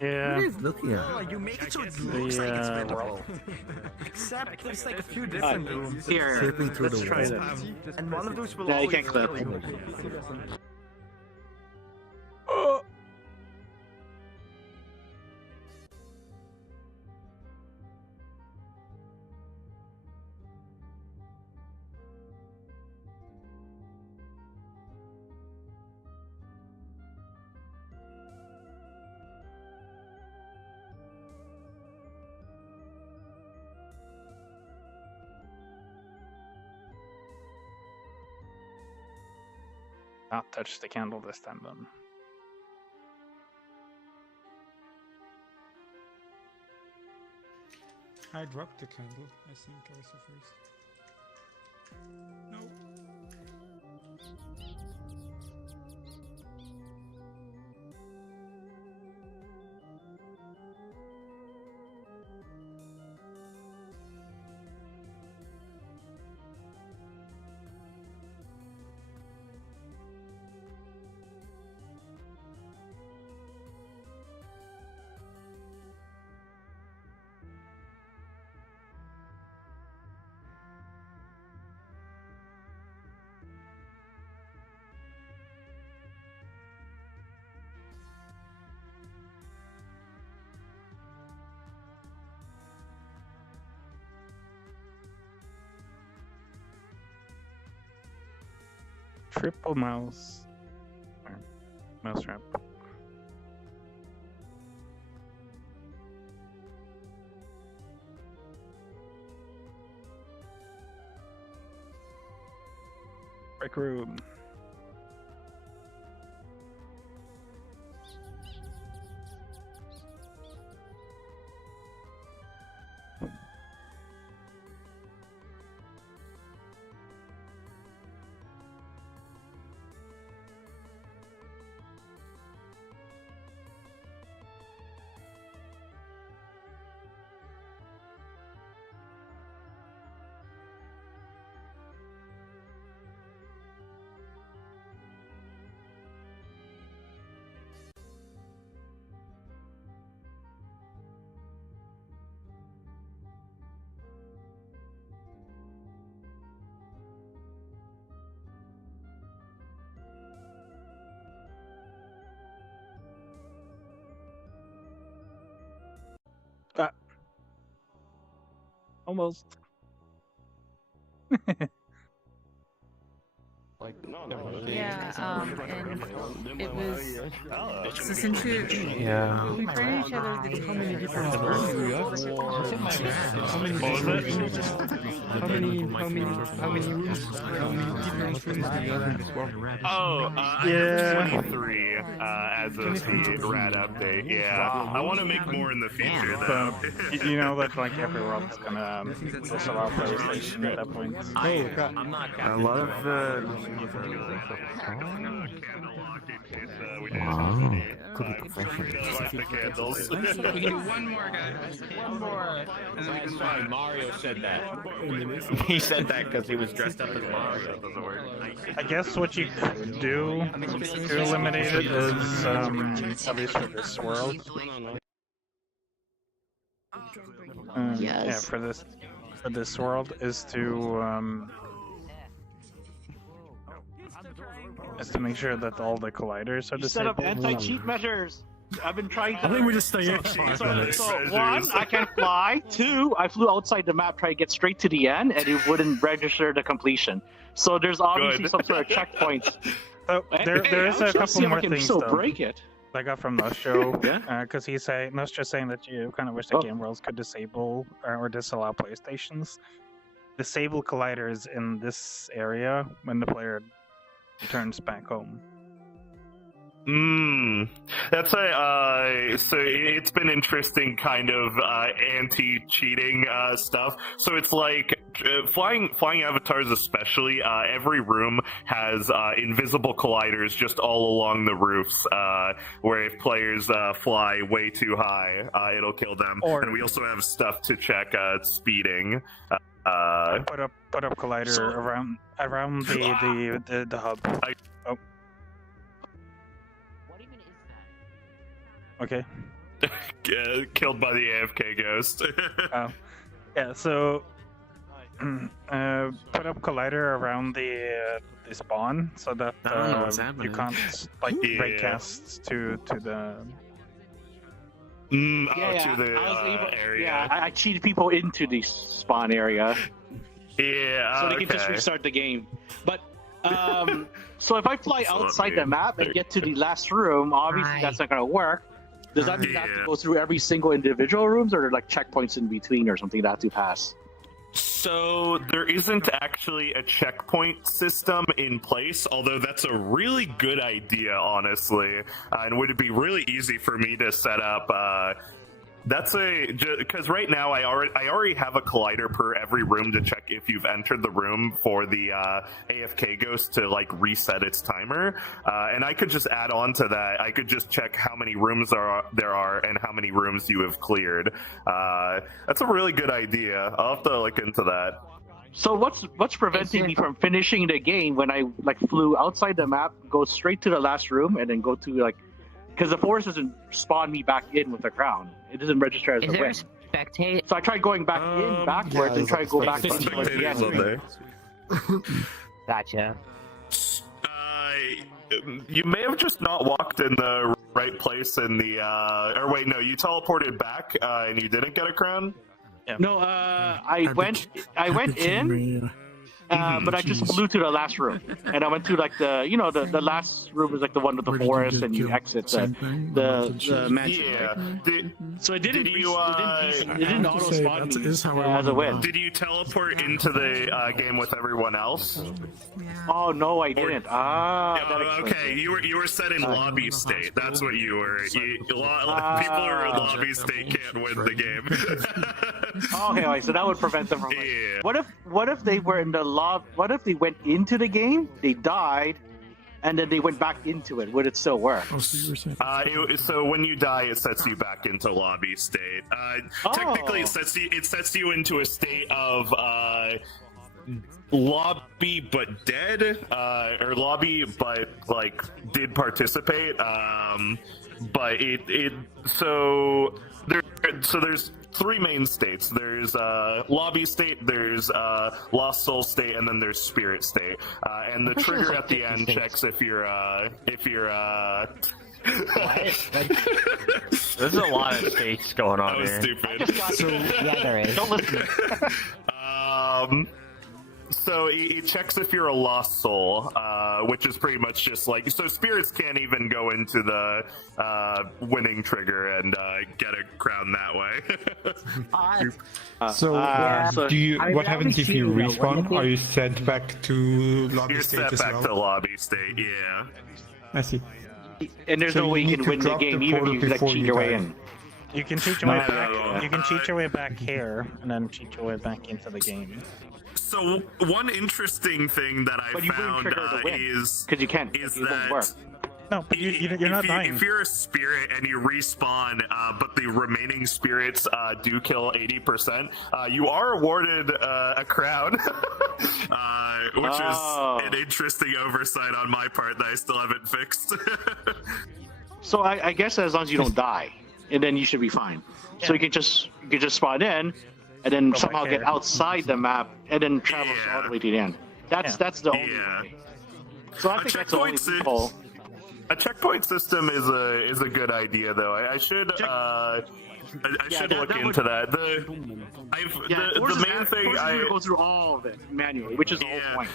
Yeah. What are you looking at? You make it so it looks like it's winnable. Except there's like a few different rooms. Here, let's try that. And one of those will Yeah, you always can't clip. kill you. Not touch the candle this time, then. I dropped the candle, I think, also first. No. Triple mouse. Mouse trap. Break room. Almost. Yeah, and it was. So since you're. Yeah. We find each other there's how many different rooms? How many rooms? How many different rooms do you have in this world? Oh, I have 23 as of the rad update. Yeah, I want to make more in the future though. You know that like every world is gonna disallow PlayStation at that point. A lot of Could be professional. We can do one more, guys. One more. And then we can Sorry, Mario said that. He said that because he was dressed up as Mario. I guess what you could do to eliminate it is, at least for this world. Yeah, for this world is to make sure that all the colliders are set up disabled. anti-cheat measures. I've been trying to. I think we just stay in. So one, I can't fly. Two, I flew outside the map, trying to get straight to the end, and it wouldn't register the completion. So there's obviously some sort of checkpoint. There is a couple more things still though. break it. I got from Nostro, Yeah? because Nostro's saying that you kind of wish that Game Worlds could disable or disallow PlayStations. Disable colliders in this area when the player returns back home. That's so it's been interesting kind of anti-cheating stuff. So it's like flying avatars especially, every room has invisible colliders just all along the roofs, where if players fly way too high, it'll kill them. And we also have stuff to check speeding. Put up collider around the hub. Okay. Killed by the AFK ghost. Yeah, so put up collider around the spawn so that I don't know what's you happening. can't breakcast to the. To I the was able, area. Yeah, I cheated people into the spawn area. Yeah, so they can just restart the game. But so if I fly outside the map and get to the last room, obviously that's not gonna work. Does that mean I have to go through every single individual rooms, or are there like checkpoints in between or something that I have to pass? So there isn't actually a checkpoint system in place, although that's a really good idea, honestly. And would it be really easy for me to set up? That's because right now I already have a collider per every room to check if you've entered the room for the AFK ghost to like reset its timer, and I could just add on to that. I could just check how many rooms there are and how many rooms you have cleared. That's a really good idea. I'll have to look into that. So what's preventing me from finishing the game when I like flew outside the map, go straight to the last room, and then go to like, because the forest doesn't spawn me back in with the crown. It doesn't register as a win. Spectate? So I tried going back in backwards and try to go back to the end. Gotcha. You may have just not walked in the right place in the or wait, no, you teleported back and you didn't get a crown? No, I went in, but I just flew to the last room, and I went to like the last room is like the one with the forest, and you exit the mansion. Yeah. So it didn't. It didn't auto spawn me as a win. Did you teleport into the game with everyone else? Oh no, I didn't. Okay. You were set in lobby state. That's what you were. People who are in lobby state can't win the game. Okay, so that would prevent them from. What if they were in the lobby? What if they went into the game, they died, and then they went back into it? Would it still work? So when you die, it sets you back into lobby state. Technically, it sets you into a state of lobby but dead, or lobby but like did participate. But there's three main states. There's lobby state, there's lost soul state, and then there's spirit state. And the trigger at the end checks if you're There's a lot of states going on here. Stupid. Yeah, there is. Don't listen. So it checks if you're a lost soul, which is pretty much just like, so spirits can't even go into the winning trigger and get a crown that way. What happens if you respawn? Are you sent back to lobby You're state set as back well? to lobby state, yeah. I see. And there's So no way you you need can to win the drop the game even if portal you like before cheat you your way die. in. You can cheat your way back. You can cheat your way back here, and then cheat your way back into the game. So one interesting thing that I But you found wouldn't trigger the win, is because you can't. is It won't work. that No, but you're not dying. if you're a spirit and you respawn, but the remaining spirits do kill 80%, you are awarded a crown, which is an interesting oversight on my part that I still haven't fixed. So I guess as long as you don't die, and then you should be fine. So you can just spawn in, and then somehow get outside the map, and then travel all the way to the end. That's the only way. So I think that's the only loophole. A checkpoint system is a good idea, though. I should look into that. The main thing I go through all of it manually, which is the whole point.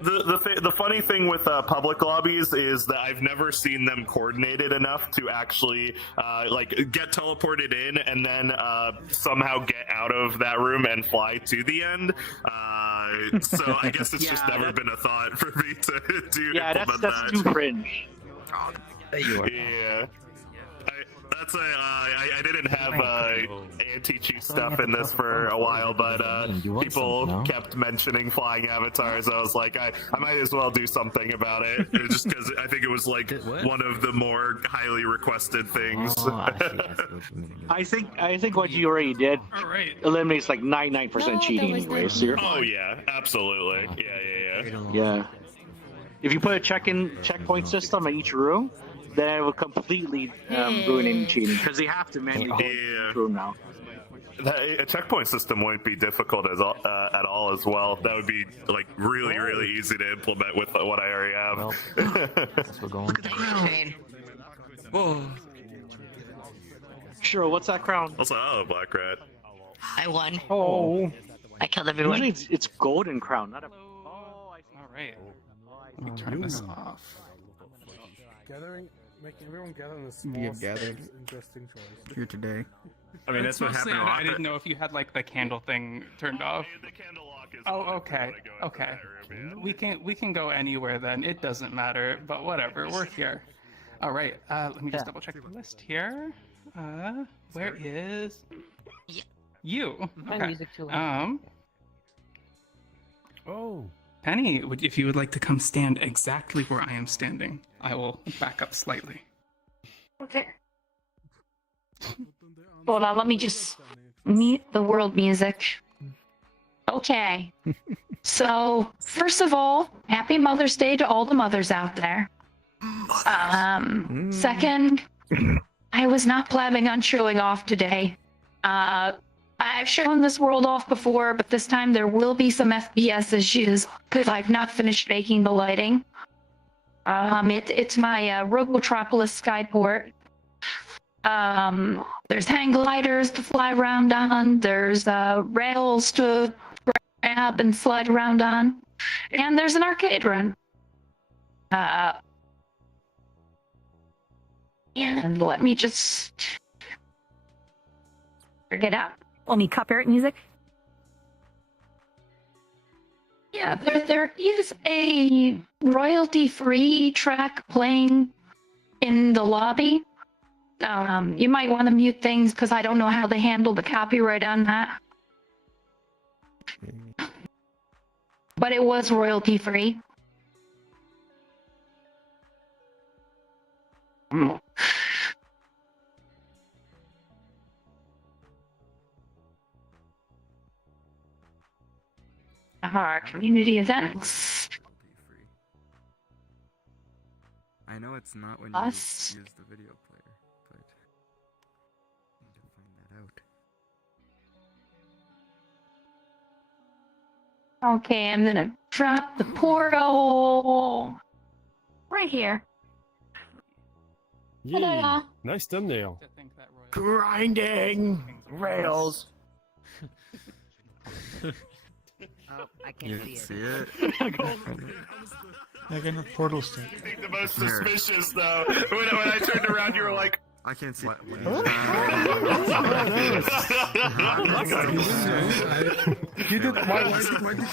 The funny thing with public lobbies is that I've never seen them coordinated enough to actually like get teleported in and then somehow get out of that room and fly to the end. So I guess it's just never been a thought for me to implement that's too cringe. Yeah. I didn't have anti-cheat stuff in this for a while, but people kept mentioning flying avatars. I was like, I might as well do something about it, just because I think it was like one of the more highly requested things. I think what you already did eliminates like 99% cheating anyway. So oh yeah, absolutely. Yeah. Yeah. If you put a checkpoint system in each room, then it would completely ruin any cheating because they have to manually go into each room now. A checkpoint system wouldn't be difficult at all as well. That would be like really easy to implement with what I already have. Look at the crown. Whoa. Sure, what's that crown? Also, black rat. I won. Oh. I killed everyone. Usually it's golden crown, not a. All right. Let me turn this off. Making everyone gather in a small space is interesting choice. Here today. I mean, that's what happened. I didn't know if you had like the candle thing turned off. The candle lock is. Oh, okay. Okay. We can go anywhere then. It doesn't matter. But whatever. We're here. All right. Let me just double check the list here. Where is you? Okay. Oh. Penny, if you would like to come stand exactly where I am standing, I will back up slightly. Okay. Hold on, let me just mute the world music. Okay. So, first of all, happy Mother's Day to all the mothers out there. Second, I was not planning on showing off today. I've shown this world off before, but this time there will be some FPS issues because I've not finished making the lighting. It's my Robotropolis skyport. There's hang gliders to fly around on. There's rails to grab and slide around on, and there's an arcade run. And let me just figure it out. Only copyright music? Yeah, there is a royalty-free track playing in the lobby. You might want to mute things because I don't know how they handle the copyright on that. But it was royalty-free. Our community events. I know it's not when Us. you use the video player, but I need to find that out. Okay, I'm gonna drop the portal right here. Ta-da. Nice thumbnail. Grinding rails. Oh, I You can't can see see it. it. Again, a portal stick. I think the most suspicious though, when I turned around, you were like, I can't see.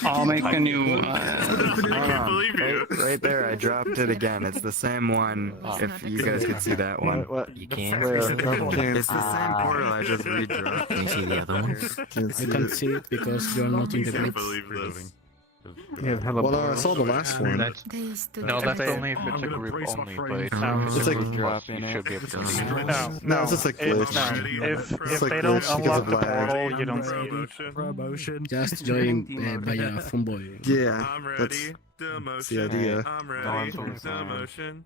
I'll make a new. I can't believe you. Right there, I dropped it again. It's the same one. If you guys could see that one. You can't. It's the same portal. I just redropped. Can you see the other one? I can't see it because you're not in the I can't group. believe this. Well, I saw the last one. No, that's only if it's a group only, but if it's a group drop in, you should be able to see it. No, it's just like glitch. If they don't unlock the portal, you don't see it. Promotion. Just join by a fanboy. Yeah, I'm that's ready. the idea. I'm ready. Demotion.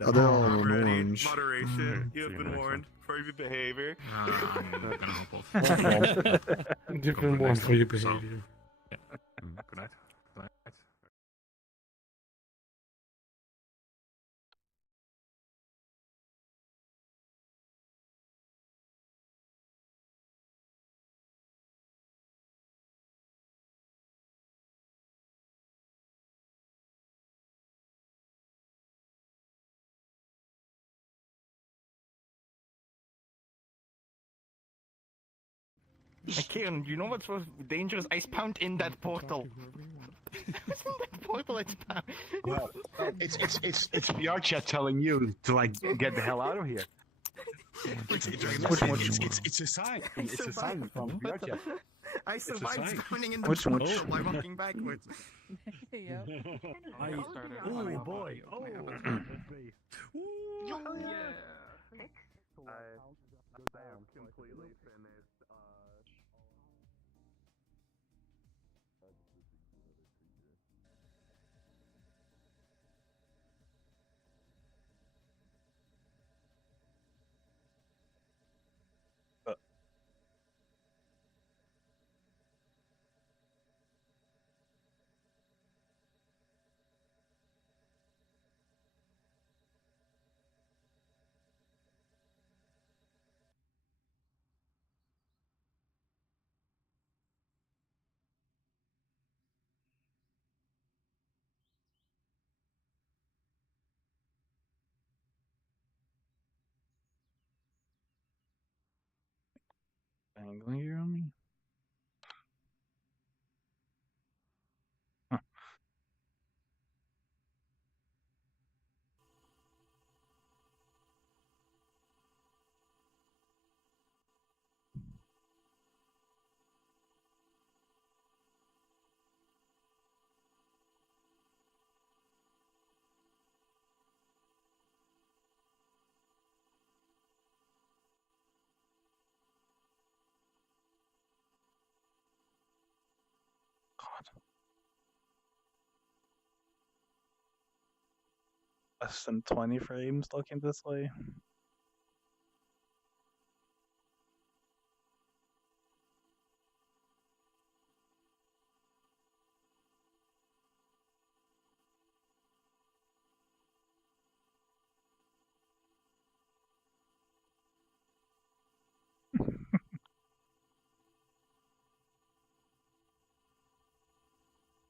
Oh, they're all I'm in ready. orange. Moderation. You have been warned for your behavior. Different one for your behavior. Good night. Kieran, you know what's so dangerous? I spawned in that portal. That portal I spawned. Well, it's VRChat telling you to like get the hell out of here. It's a sign. It's a sign from VRChat. I survived spawning in the Which portal by walking backwards. Yeah. Oh boy. Oh. I am completely finished. Angling here on me? Less than 20 frames looking this way.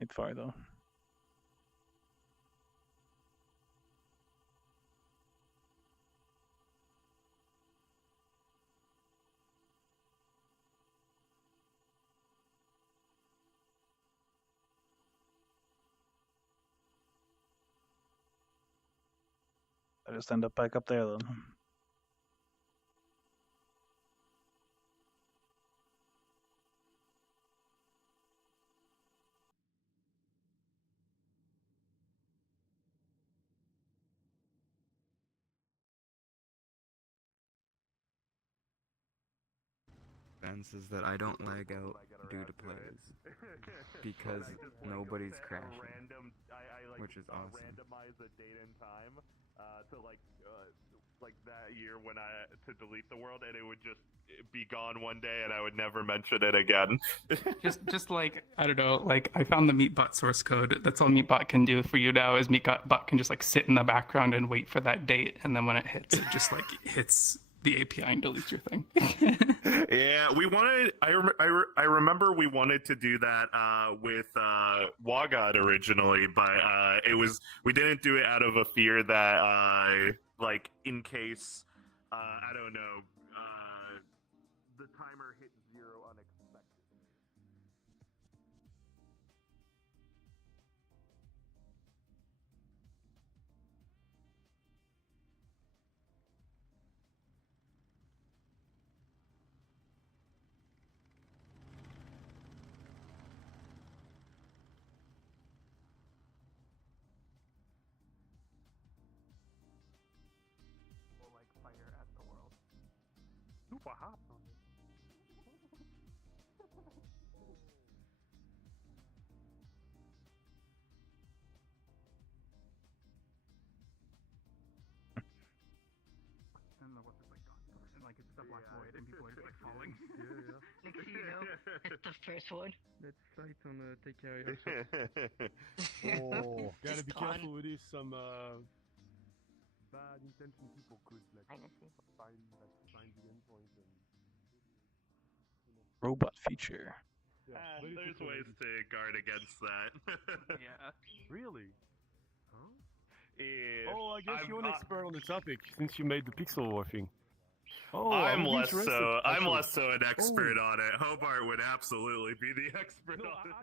It's far though. I just end up back up there then. Is that I don't lag out due to players because nobody's crashing, which is awesome. Randomize a date and time to like that year when to delete the world, and it would just be gone one day, and I would never mention it again. just like I don't know, like I found the Meetbot source code. That's all Meetbot can do for you now. Is Meetbot can just like sit in the background and wait for that date, and then when it hits, it just like hits the API and deletes your thing. Yeah, we wanted. I remember we wanted to do that with Wagod originally, but we didn't do it out of a fear that like in case I don't know the timer hit 0 unexpectedly. Fire at the world. Super hot on it. I don't know what this like person like it's the black void and people are just like falling. Next thing you know, it's the first one. Let's try to take care of yourself. Oh, gotta Just be gone. careful with this. Some bad intention people could like find the endpoint and Robot feature. There's ways to guard against that. Yeah. Really? Yeah. Oh, I guess I'm you're an not- expert on the topic since you made the pixel war thing. Oh, I'm I'm less interested, so. I'm actually. less so an expert Oh. on it. Hobart would absolutely be the expert on it.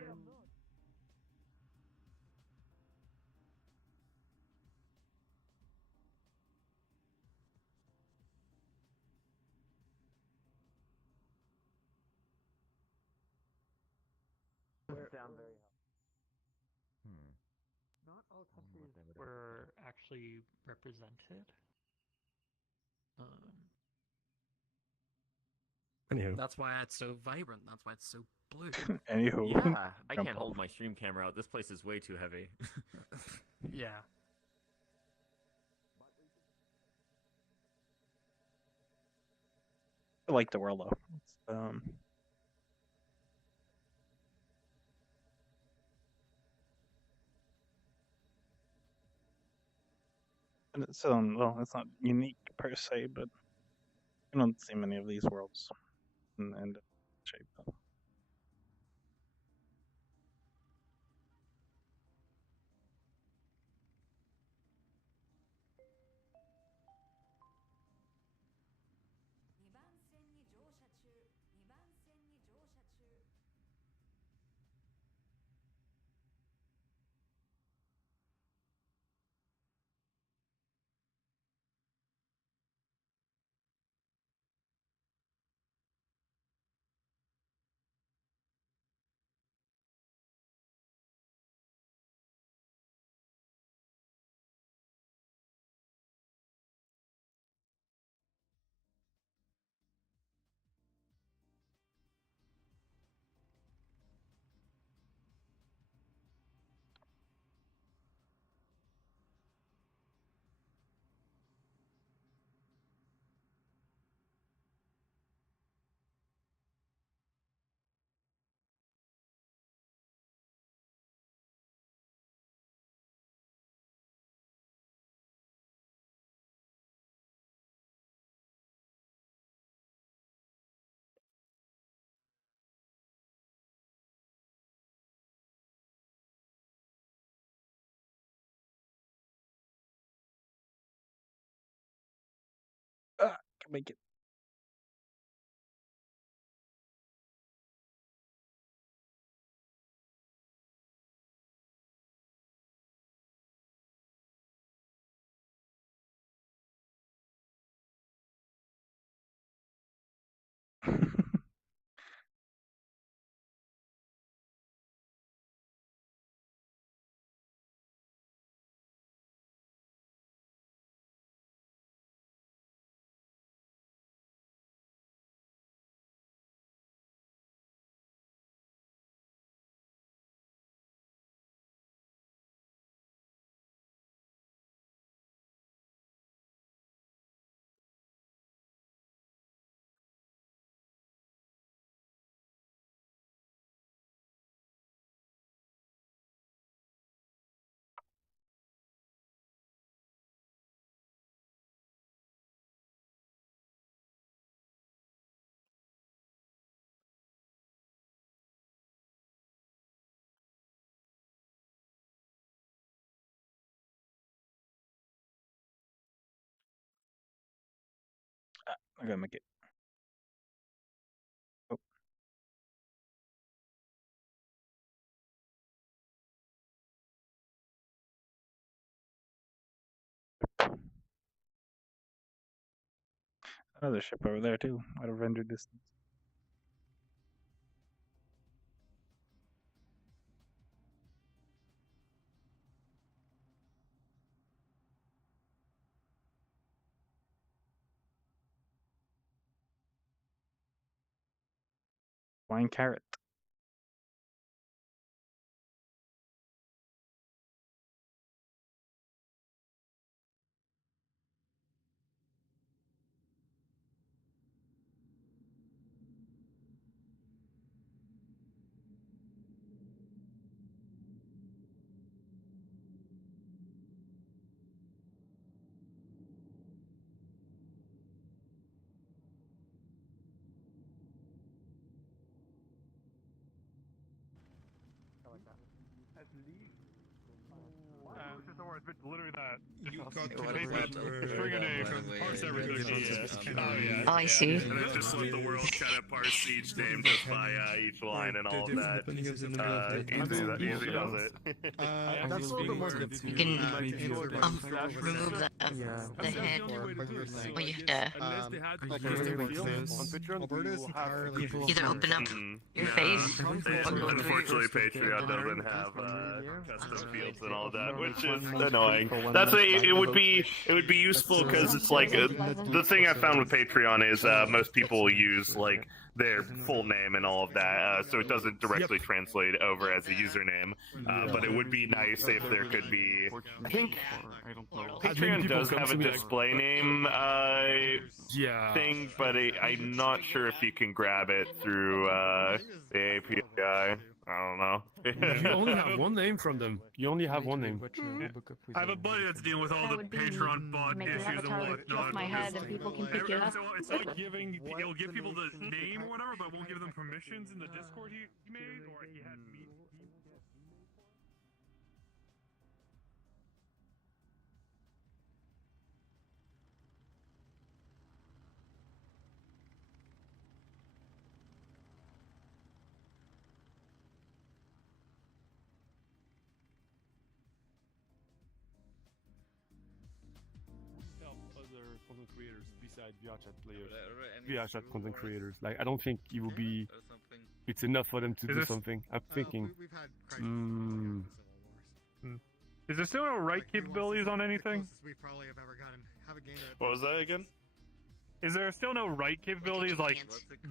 Not all countries were actually represented. Anywho. That's why it's so vibrant. That's why it's so blue. Anywho. Yeah, I Jump can't off. hold my stream camera out. This place is way too heavy. Yeah. I like the world though. And it's well, it's not unique per se, but you don't see many of these worlds in the shape. Can make it. I gotta make it. Oh. Another ship over there too, out of render distance. Flying carrot. parse, but literally that. You got String a name, parse everything. Oh, I see. And then just let the world kind of parse each name just by each line and all of that. Easy does it. That's all the most. You can remove the head. Well, you have to either open up your face. Unfortunately, Patreon doesn't have custom fields and all that, which is annoying. That's it would be useful because it's like the thing I found with Patreon is most people use like their full name and all of that, so it doesn't directly translate over as a username. But it would be nice if there could be. I think Patreon does have a display name thing, but I'm not sure if you can grab it through the API. I don't know. You only have one name from them. You only have one name. I have a buddy that's dealing with all the Patreon bot issues and whatnot. my head and people can pick it up. It's like it'll give people the name or whatever, but it won't give them permissions in the Discord he made or he had me. Other content creators besides VRChat players, VRChat content creators. Like, I don't think it will be. It's enough for them to do something. I'm thinking. Is there still no write capabilities on anything? What was that again? Is there still no write capabilities like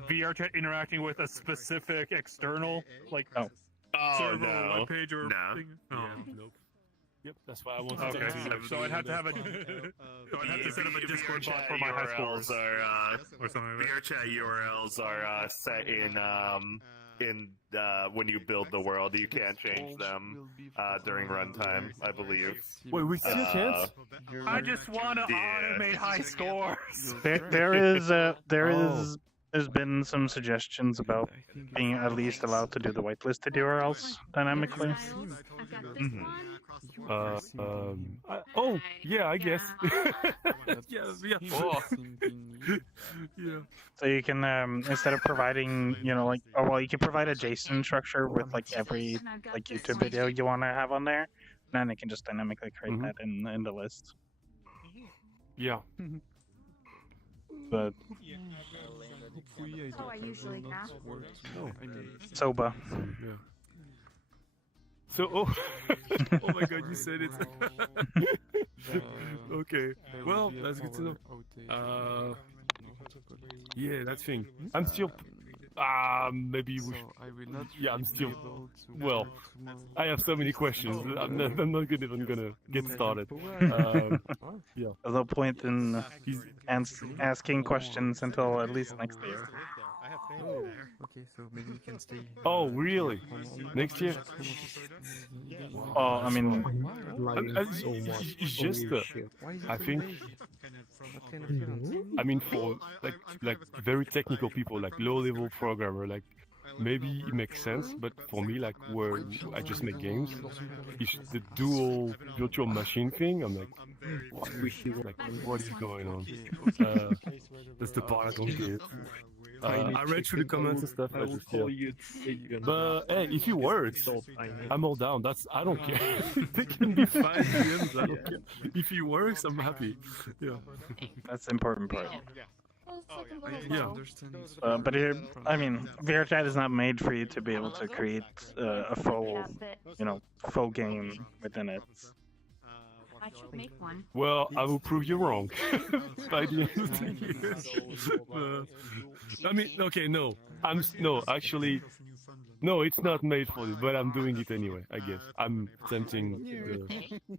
VRChat interacting with a specific external like server or web page or thing? Oh. Nope. Yep, that's why I wanted to. Okay, so I'd have to have a. So I'd have to set up a Discord bot for my high scores. VRChat URLs are set in when you build the world. You can't change them during runtime, I believe. Wait, we still can't? I just want to automate high scores. There's been some suggestions about being at least allowed to do the whitelisted URLs dynamically. Yeah, I guess. So you can instead of providing, you can provide a JSON structure with like every like YouTube video you want to have on there, and then it can just dynamically create that in the list. Yeah. But I usually have. Soba. Yeah. So, oh my god, you said it. Okay, well, that's good to know. Yeah, that thing. I'm still. Maybe we. Yeah, I'm still. Well, I have so many questions. I'm not even gonna get started. Yeah. There's no point in asking questions until at least next year. Okay, so maybe we can stay. Oh, really? Next year? Oh, I mean, it's just. I think. I mean, for like very technical people, like low-level programmer, like maybe it makes sense. But for me, like where I just make games, it's the dual virtual machine thing. I'm like, what is going on? That's the part I don't get. I read through the comments and stuff. But hey, if it works, I'm all down. I don't care. They can be 5 DMs. I don't care. If it works, I'm happy. Yeah. That's the important part. Yeah. But VRChat is not made for you to be able to create a full game within it. I should make one. Well, I will prove you wrong by the end of the year. I mean, okay, no, actually, no, it's not made for you, but I'm doing it anyway. I guess I'm attempting.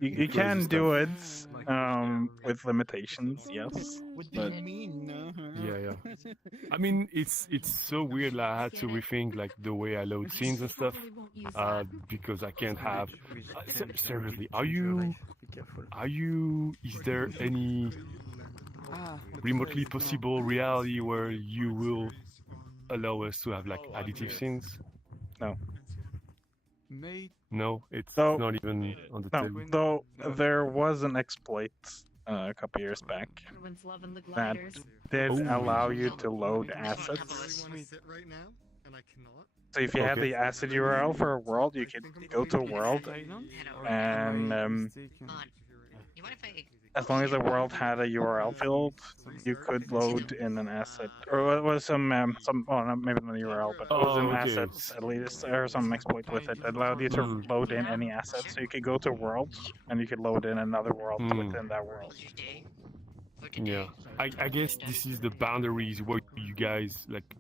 You can do it with limitations, yes. But yeah. I mean, it's so weird. Like, I had to rethink like the way I load scenes and stuff because I can't have. Seriously, is there any remotely possible reality where you will allow us to have like additive scenes? No. No, it's So- not even on the No, table. though there was an exploit a couple years back Everyone's loving the that gliders. did Ooh. allow you to load assets. So if you had Okay. the asset URL for a world, you could go to a world, and as long as the world had a URL field, you could load in an asset, or it was some oh, no, maybe not a URL, but it was an Oh, okay. asset at least, or some exploit with it that allowed you to load in any asset. So you could go to a world, and you could load in another world within that world. Yeah, I guess this is the boundaries where you guys like.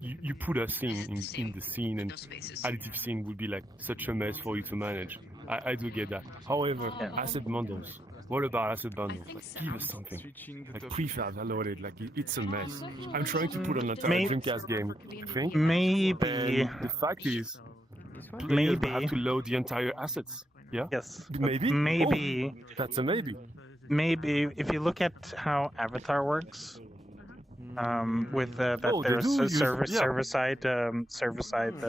You put us in the scene, and additive scene would be like such a mess for you to manage. I do get that. However, asset bundles. What about asset bundles? Like, give us something. Like prefabs, I load it. Like it's a mess. I'm trying to put an entire Dreamcast game thing. Maybe. And the fact is, players will have to load the entire assets. Yeah. Yes. Maybe. Maybe. Oh, that's a maybe. Maybe if you look at how Avatar works, with that Oh, they there's do a use- yeah. server side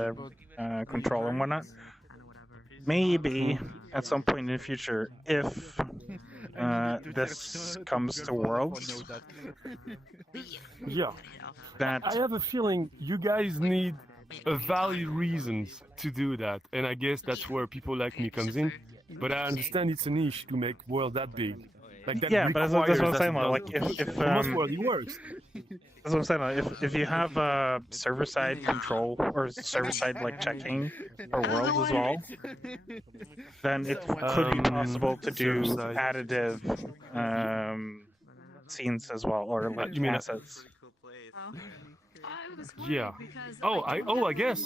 control and whatnot. Maybe at some point in the future, if this comes to Worlds, Yeah. that I have a feeling you guys need a valid reasons to do that, and I guess that's where people like me comes in. But I understand it's a niche to make world that big. Like that yeah, but that's what I'm requires saying. that Like if for most world it works. That's what I'm saying. If you have server side control or server side like checking for Worlds as well, then it could be possible to do server-side. additive scenes as well, or like You mean- assets. Yeah. I guess.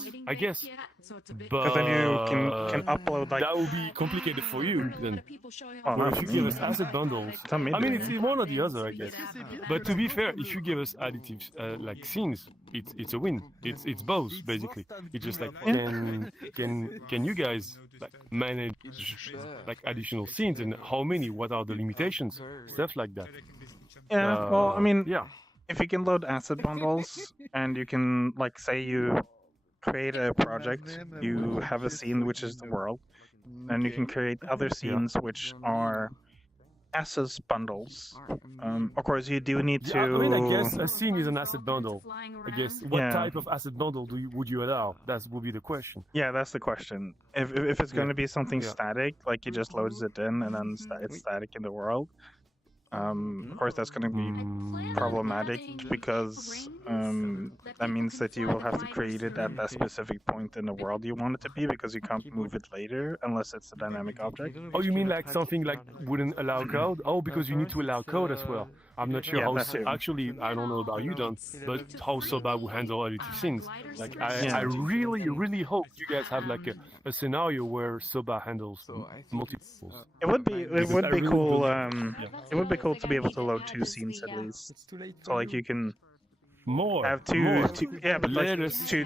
But Because then you can upload like that would be complicated for you then. Oh, Or not if you for give me. us asset bundles, It's not me I mean doing it's it. one or the other, I guess. But to be fair, if you give us additive like scenes, it's a win. It's both basically. It's just like can you guys like manage like additional scenes, and how many? What are the limitations? Stuff like that. Yeah, well, I mean, yeah. if you can load asset bundles and you can, like, say you create a project, you have a scene which is the world, and you can create other scenes which are assets bundles. Of course, you do need to. Yeah, I mean, I guess a scene is an asset bundle. I guess what Yeah. type of asset bundle would you allow? That would be the question. Yeah, that's the question. If it's going to be something Yeah. static, like you just loads it in and then it's static in the world, of course that's going to be problematic because that means that you will have to create it at that specific point in the world you want it to be, because you can't move it later unless it's a dynamic object. Oh, you mean like something like wouldn't allow code? Oh, because you need to allow code as well. I'm not sure Yeah, how. that too. Actually, I don't know about you, Don, but how Soba will handle additive scenes. Like, I Yeah. really hope you guys have like a scenario where Soba handles multiples. It would be Because I really cool. believe- It would be cool to be able to load two scenes at least. So like you can More. have more. yeah, but like Let us two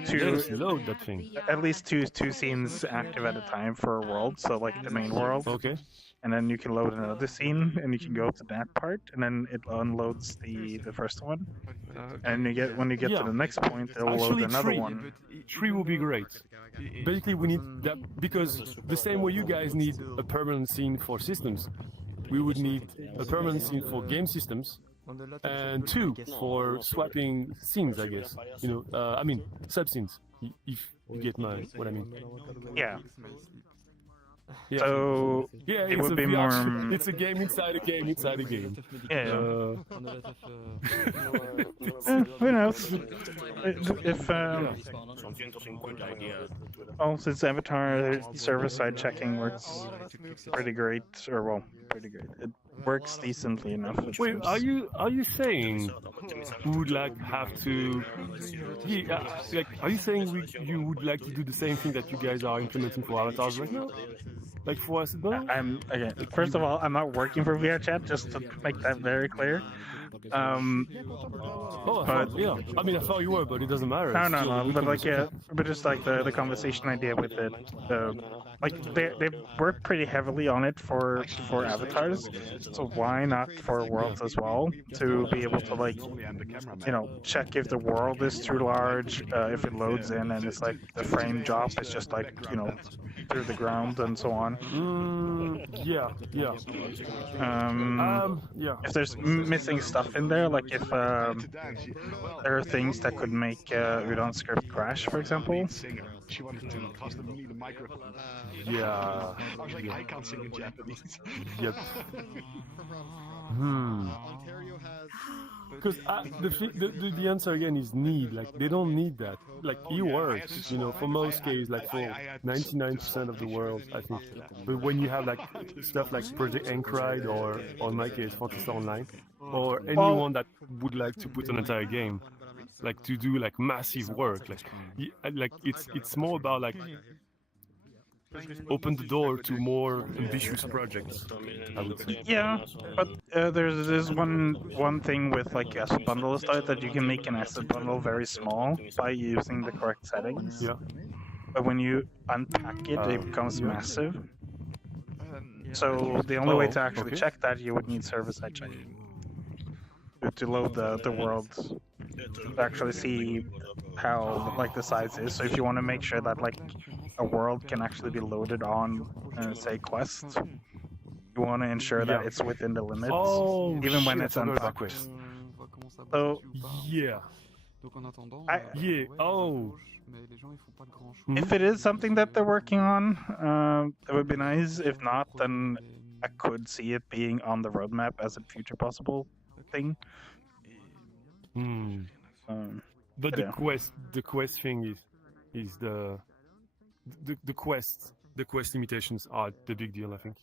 load that thing. at least two scenes active at a time for a world. So like the main world. Okay. And then you can load another scene, and you can go to that part, and then it unloads the first one. And when you get Yeah. to the next point, it'll load Actually, another three. one. 3 will be great. Basically, we need that because the same way you guys need a permanent scene for systems, we would need a permanent scene for game systems, and 2 for swapping scenes, I guess. You know, I mean sub scenes. If you get what I mean. Yeah. Yeah. So Yeah, it it's would a be VR more. It's a game inside a game inside a game. Yeah. Uh, Who knows? If oh, since Avatar server-side checking works pretty great, or well, pretty great. It works decently enough. it Wait, seems. are you saying we would like have to? Yeah, like, are you saying you would like to do the same thing that you guys are implementing for avatars right now? Like for us, I'm okay. First of all, I'm not working for VRChat, just to make that very clear. Yeah. I mean, I thought you were, but it doesn't matter. It's still a No. But like, conversation. yeah, but just like the conversation idea with it, like they work pretty heavily on it for avatars. So why not for worlds as well? To be able to like, check if the world is too large, if it loads in and it's like the frame drop is just like through the ground and so on. Yeah. Yeah. If there's missing stuff in there, like if there are things that could make Udon's script crash, for example. She wanted to custom me the microphone. Yeah. I was like, I can't sing in Japanese. Yep. Ontario has. Because the answer again is need. Like they don't need that. Like it works, you know, for most cases, like for 99% of the world, I think. But when you have like stuff like Project Ankride or, on my case, Fantasy Online, or anyone that would like to put an entire game, like to do like massive work, like it's more about like open the door to more ambitious projects, I would say. Yeah, but there's this one thing with like asset bundle style that you can make an asset bundle very small by using the correct settings. Yeah. But when you unpack it, it becomes massive. So the only way to actually check that, you would need server-side checking to load the world to actually see how like the size is. So if you want to make sure that like a world can actually be loaded on, say, quests, you want to ensure that it's within the limits, even when it's unpacked. So yeah. If it is something that they're working on, it would be nice. If not, then I could see it being on the roadmap as a future possible thing. But the quest thing is the quest limitations are the big deal, I think.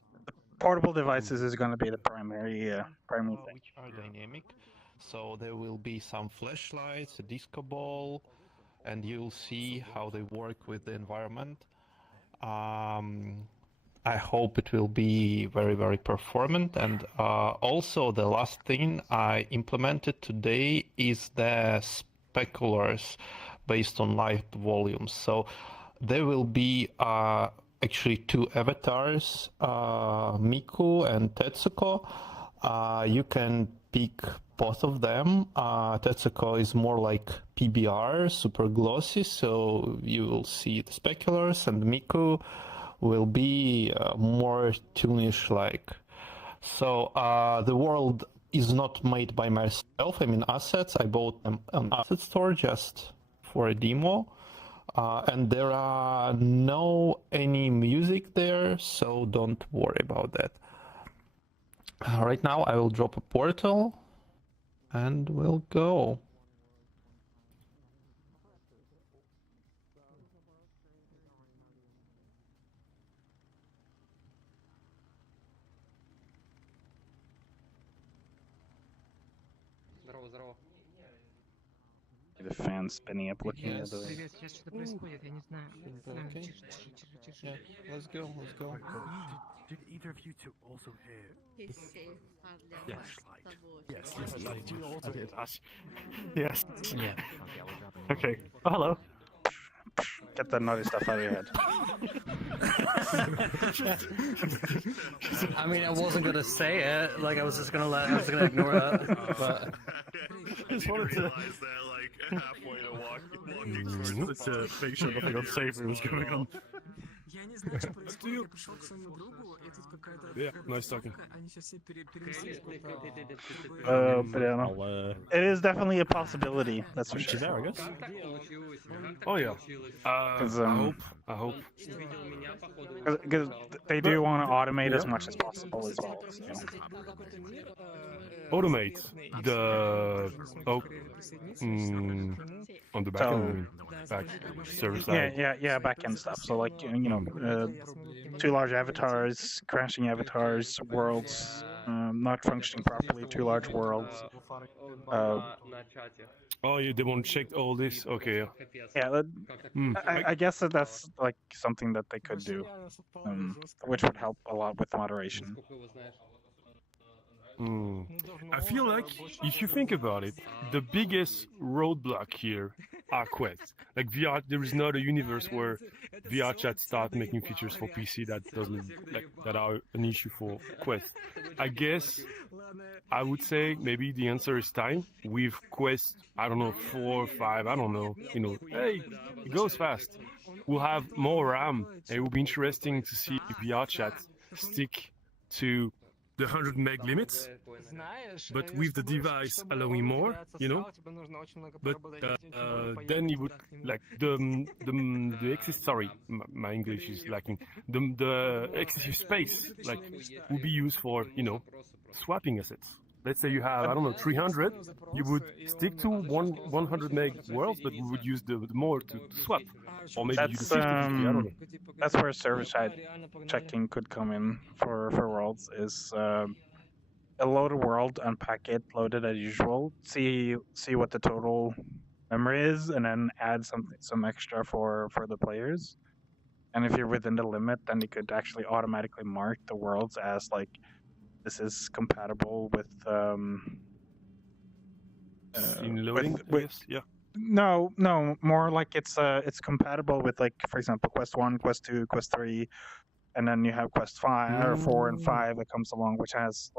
Portable devices is going to be the primary thing. Which are dynamic, so there will be some flashlights, a disco ball, and you'll see how they work with the environment. I hope it will be very, very performant. And also the last thing I implemented today is the speculars based on light volumes. So there will be actually two avatars, Miku and Tetsuko. You can pick both of them. Tetsuko is more like PBR, super glossy, so you will see the speculars, and Miku will be more toonish like. So the world is not made by myself. I mean assets. I bought them on asset store just for a demo. And there are no any music there, so don't worry about that. Right now I will drop a portal and we'll go. The fan spinning up looking at the way. Yeah, let's go. Did either of you two also hear? Yes. Do you also hear that? Yes. Yeah. Okay. Oh, hello. Get that naughty stuff out of your head. I mean, I wasn't gonna say it. Like, I was just gonna ignore it. But just wanted to realize that like halfway to walking Just to make sure nothing unsavory was going on. Yeah, nice talking. But yeah, no. It is definitely a possibility. That's for sure. There, I guess. Oh yeah. I hope. Because they do want to automate as much as possible as well. So. Automate the on the back end, back server side. Yeah, back end stuff. So like too large avatars, crashing avatars, worlds not functioning properly, too large worlds. Oh, they won't check all this. Okay. Yeah, I guess that's like something that they could do, which would help a lot with moderation. I feel like if you think about it, the biggest roadblock here are quests. Like VR, there is not a universe where VRChat start making features for PC that doesn't that are an issue for Quest. I guess I would say maybe the answer is time with Quest. I don't know 4 or 5. I don't know. Hey, it goes fast. We'll have more RAM. And it will be interesting to see VRChat stick to the 100 meg limits, but with the device allowing more, But then you would like the excess. Sorry, my English is lacking. The excessive space would be used for swapping assets. Let's say you have 300, you would stick to 100 meg worlds, but we would use the more to swap, or maybe you do 50-50. I don't know. That's where server-side checking could come in for worlds. Is a load a world, unpack it, load it as usual, see what the total memory is, and then add some extra for the players. And if you're within the limit, then you could actually automatically mark the worlds as this is compatible with in loading. Yeah. No, more like it's compatible with, like, for example, Quest 1, Quest 2, Quest 3, and then you have Quest 5 or 4 and 5 that comes along, which has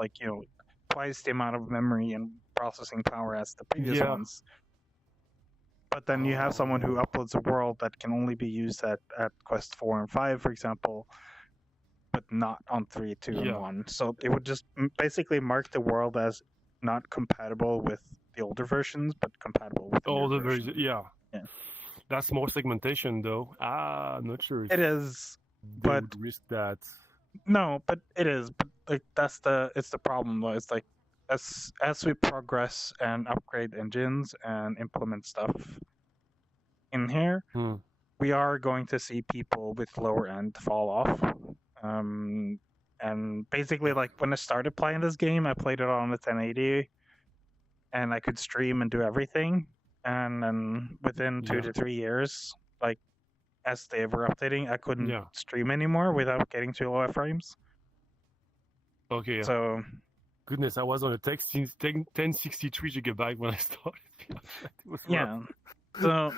twice the amount of memory and processing power as the previous ones. But then you have someone who uploads a world that can only be used at Quest 4 and 5, for example, but not on 3, 2, and 1. So it would just basically mark the world as not compatible with the older versions, but compatible with the older versions. Yeah. That's more segmentation, though. I'm not sure. It is, but would risk that. No, but it is. But it's the problem, though. It's like as we progress and upgrade engines and implement stuff in here, we are going to see people with lower end fall off. And basically, like, when I started playing this game, I played it on the 1080, and I could stream and do everything. And then within 2 to 3 years, like, as they were updating, I couldn't stream anymore without getting too low frames. Okay. So, goodness, I was on a 1063 gigabyte when I started. It was rough. So,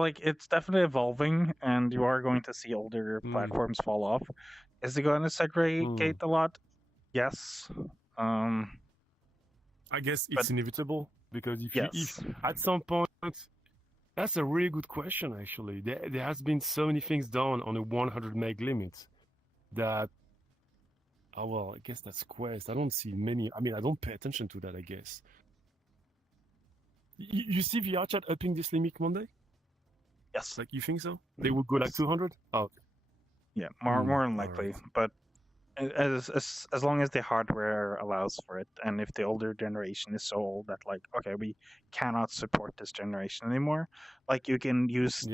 like, it's definitely evolving, and you are going to see older platforms fall off. Is it going to segregate a lot? Yes. I guess it's inevitable, because if at some point, that's a really good question, actually. There has been so many things done on a 100 meg limit that, I guess that's Quest. I don't see many. I mean, I don't pay attention to that, I guess. You see VRChat upping this limit Monday? Yes. Like, you think so? They would go like 200? Oh, okay. Yeah, more than likely. Right. But as long as the hardware allows for it, and if the older generation is so old that, like, okay, we cannot support this generation anymore, like, you can use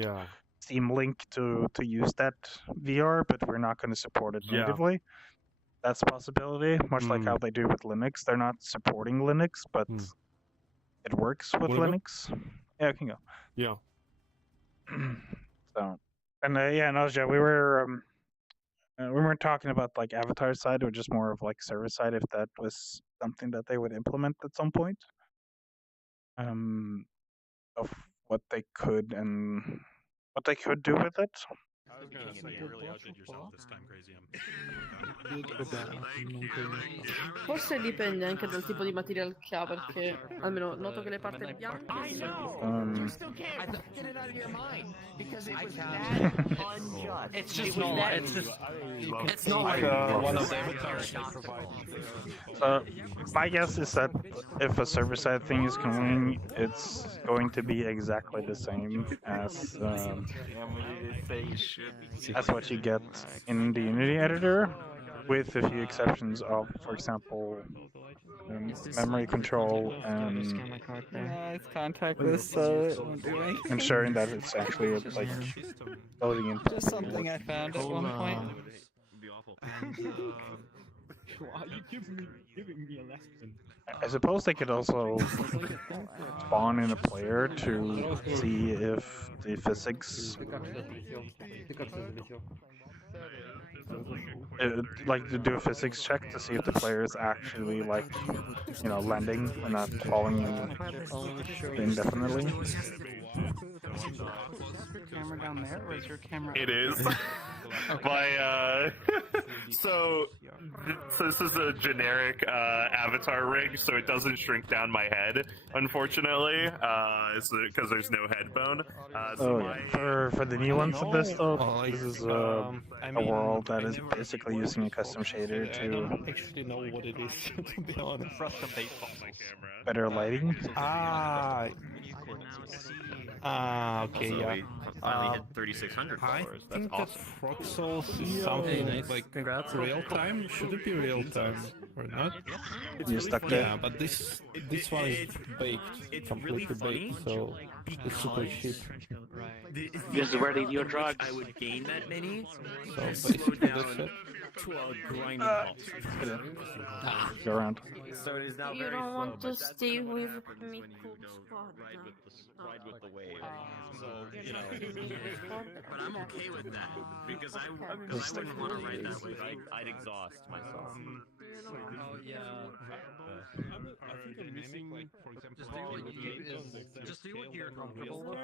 Steam Link to use that VR, but we're not going to support it natively. That's a possibility, much like how they do with Linux. They're not supporting Linux, but it works with Linux. Yeah, it can go. Yeah. So, and Nazja, we weren't talking about, like, Avatar side, or just more of, like, server side, if that was something that they would implement at some point. Of what they could do with it. I was gonna say, you really outdid yourself this time, Crazy. Forse dipende anche dal tipo di materiale che ha, perché almeno noto che le parti bianche It's just not. It's not like one of the avatars they provide. My guess is that if a server side thing is coming, it's going to be exactly the same as what you get in the Unity editor, with a few exceptions of, for example, memory control and it's contactless, so it won't do anything. Ensuring that it's actually, like, loading in. Just something I found at one point. Why are you giving me a lesson? I suppose they could also spawn in a player to see if the physics Like to do a physics check to see if the player is actually like, you know, landing and not falling indefinitely. Is your camera down there, or is your camera? It is. Okay. My so this is a generic avatar rig, so it doesn't shrink down my head, unfortunately, because there's no head bone. For the new ones of this though, this is a world that is basically using a custom shader I don't to actually know what it is, to be honest. better lighting. Okay, So yeah. we finally hit 3,600 followers. That's think awesome. that Frog Souls is something like real time. Should it be real time or not? You stuck there? Yeah, but this one is baked, completely baked, so it's super cheap. This is where they do your drugs. I would gain that many. So and basically slow that's down it. to a grinding halt. Go around. So it is now You very don't slow, want but to that's stay what with happens me, when you cool don't squad. ride with the wave. So You're you know. not doing it. But I'm okay with that because I wouldn't want to ride that way. I'd exhaust myself. I think I'm missing, like, for example, Just do what you're comfortable with,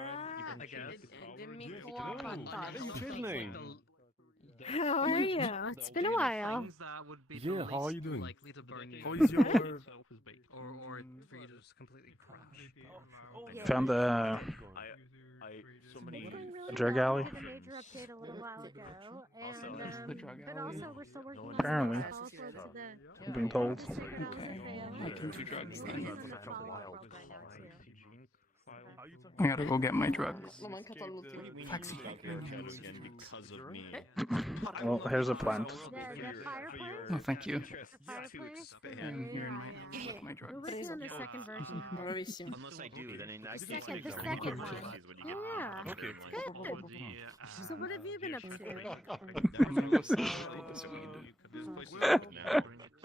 I guess. What's his name? How are you? It's been a while. Yeah, how are you doing? How How is your... or for you to just completely crash. Found a drug alley. Did a major update a little while ago, and the drug but alley? also we're still working on Apparently. some also to the I'm being told. Okay, I can do drugs then. follow-up right now, too. I gotta go get my drugs. Because of me. Well, here's a plant. The fireplace? Oh, thank you. The fireplace? I'm here in my We're drugs. working on the second version. Unless I do, then in that The case, second, the I second don't one. know what you Yeah. get. Okay. Good. So what have you been up to? I'm gonna go sell this weed.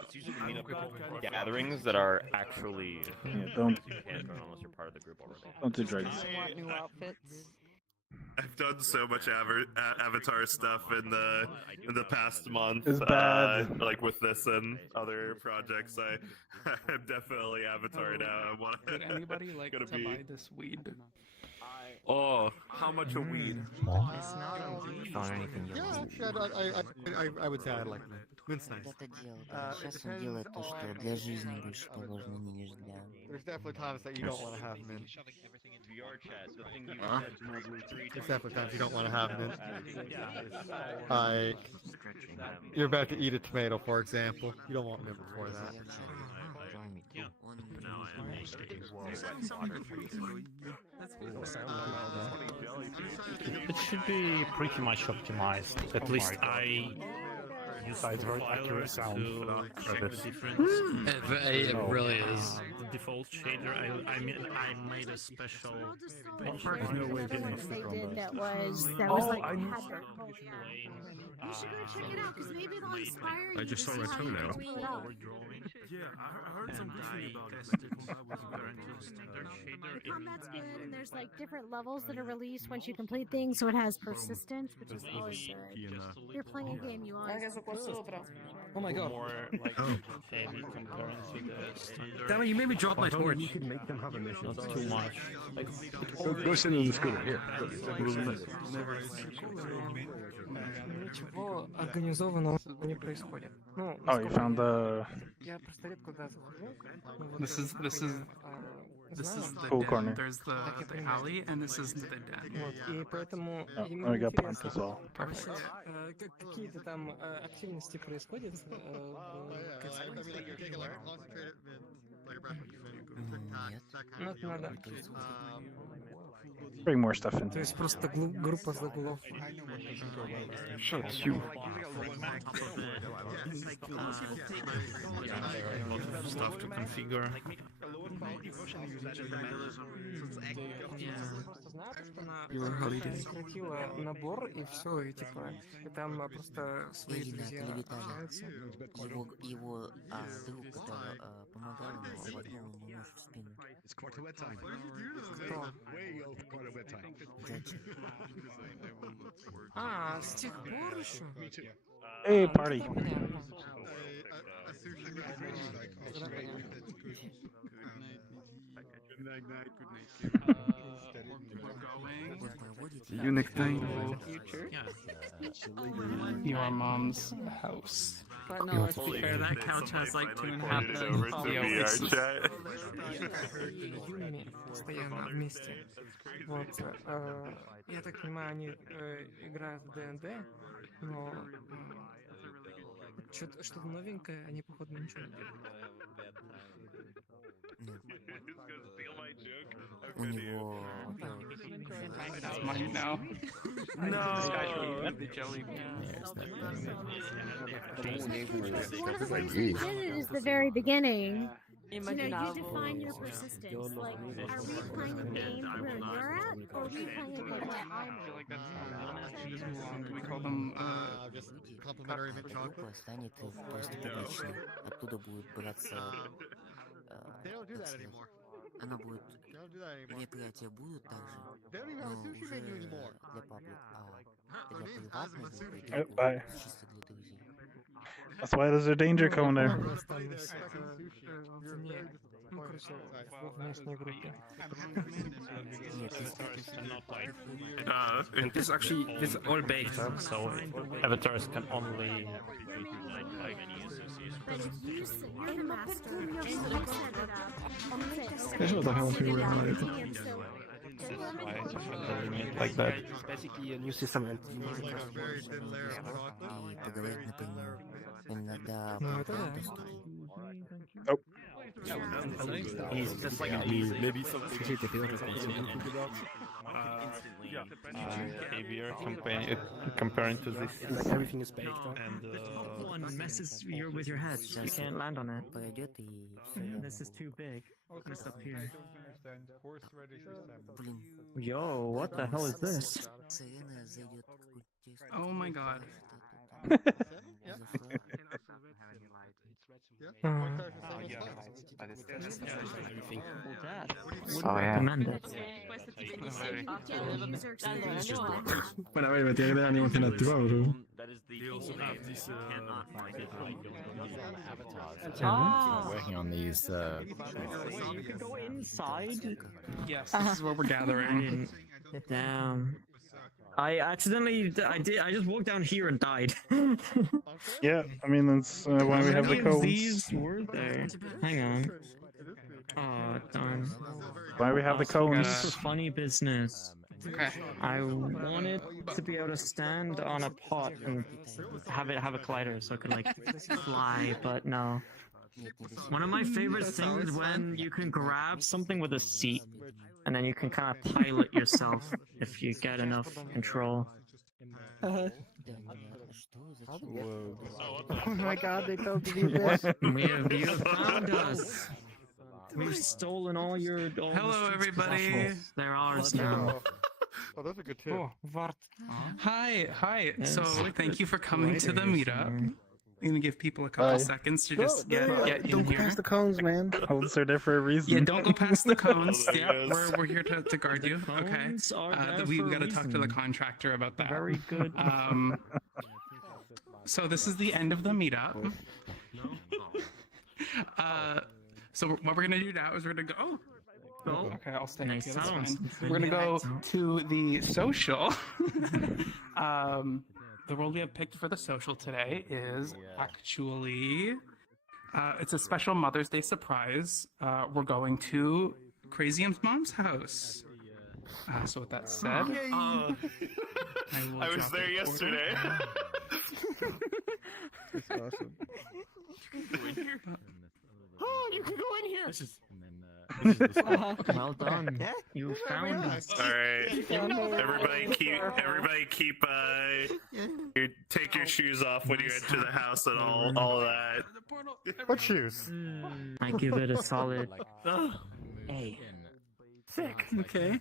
It's usually meetup gatherings that are actually Yeah, don't you can't go unless you're part of the group already. don't do drugs. Want new outfits? I've done so much Avatar stuff in the past month. It's bad. Like with this and other projects, I'm definitely Avatar now. I want Would anybody like to buy this weed? Oh, how much a weed? It's not a weed. I would say I like that. It's nice. Это дело, да. Сейчас он делает то, что для жизни больше положено, нежели для... There's definitely times that you don't want to have mint. Huh? There's definitely times you don't want to have mint. Like, you're about to eat a tomato, for example. You don't want mint before that. It should be pretty much optimized. At least I use It's very accurate sound for this. It really is. The default shader, I made a special. There's no way getting They stick on did that. that was like I had need- their whole You should go check it out because maybe it'll inspire you. I just to saw see a how you toenail. can pull it off. Yeah, I heard some good thing about it. The combat's good, and there's like different levels that are released once you complete things, so it has persistence, which is always good. If you're playing a game, you honestly. Oh my god. more like heavy compared to the standard. Damn it, you made me drop my torch. You could make them have a mission. Not too much. Like, Go sit in the scooter. Here. Ничего организованного не происходит. Ну, Oh, you found the я просто редко туда захожу. Ну, вот, This is знаешь, the Cool den. corner. There's the alley, and this is the den. вот, и поэтому Oh, именно we got plant интересно, as well. вообще, какие-то там активности происходят Ну, это надо. Bring more stuff in. То есть просто группа заглов. Sure, it's you. Stuff to configure. Просто знаешь, что она сократила набор и все, и типа, и там просто свои друзья общаются. Его друг, который помогал ему, воткнул ему нож в спину. Кто? А, с тех пор еще? Hey, party. You necktie. Your mom's house. But no, let's be fair, that couch has like 2.5 million followers. Юми постоянно вместе. Вот. Я так понимаю, они играют в ДНД, но что-то новенькое, они походу ничего не делают. У него... That's mine now. No. The jelly beans. One of the things we did is the very beginning. You define your persistence. Like, are we playing a game where you're at, or are we playing it like where I'm at? We call them just complimentary mint chocolate. станет просто публичной. Оттуда будет браться... They don't do that anymore. Оно будет... They don't do that anymore. Мероприятия будут также, They don't even have a но sushi уже menu anymore. для паблик, для приватных Bye. чисто для друзей. That's why there's a danger cone there. Ну, короче, в внешней группе. And this is all baked up, so avatars can only. You're the master. And you set it up. There's no doubt people remember it. Like that. It's basically a new system. And И поговорить напрямую. Иногда Ну, это да. Nope. he's just like maybe something to think about. Behavior comparing to this. like everything is baked up. And one messes with your head. You can't land on it. пройдет и This is too big. This up here. блин, Yo, what the hell is this? сирена зайдет какой-то тест. Oh my god. Recommend it. Bueno, me tiene que tener animación activada, bro. Working on these. You can go inside. Yes, this is where we're gathering. Damn. I just walked down here and died. Yeah, I mean, that's why we have the cones. These were there. Hang on. Oh, darn. Why we have the This cones. is funny business. Okay. I wanted to be able to stand on a pot and have a collider so it could like fly, but no. One of my favorite things when you can grab something with a seat and then you can kind of pilot yourself if you get enough control. Whoa. Oh my god, they told me this. You have found us. We've stolen all Hello, everybody. They're ours now. Oh, that's a good tip. Oh, Vart. Hi. Yes. So thank you for coming to the meetup. I'm gonna give people a couple Bye. seconds to just get in Don't here. pass the cones, man. Cones are there for a reason. Yeah, don't go past the cones. Oh, Yeah, yes. we're here to guard you. Okay. Cones are there We've for a got to talk to the reason. contractor about that. Very good. So this is the end of the meetup. So what we're gonna do now is we're gonna go. Oh, Okay, I'll stay nice here. That's sounds. fine. We're gonna go to the social. The world we have picked for the social today is actually it's a special Mother's Day surprise. We're going to Crazium's mom's house. So with that said, I was drop there the yesterday. That's awesome. Oh, you can go in here. Well done. You found us. All right, everybody keep take your shoes off when you enter the house and all that. What shoes? I give it a solid A. sick. Okay.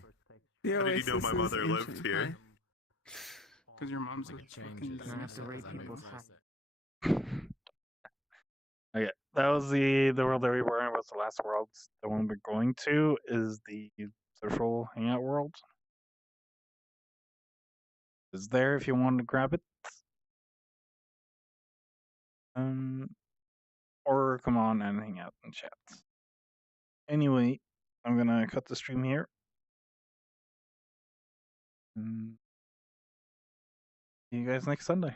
How did you know my mother lived here? Because your mom's like fucking I have to rate people's hats. Okay, that was the world that we were in. Was the last world. The one we're going to is the social hangout world. is there if you want to grab it. Or come on and hang out in chat. Anyway, I'm gonna cut the stream here. See you guys next Sunday.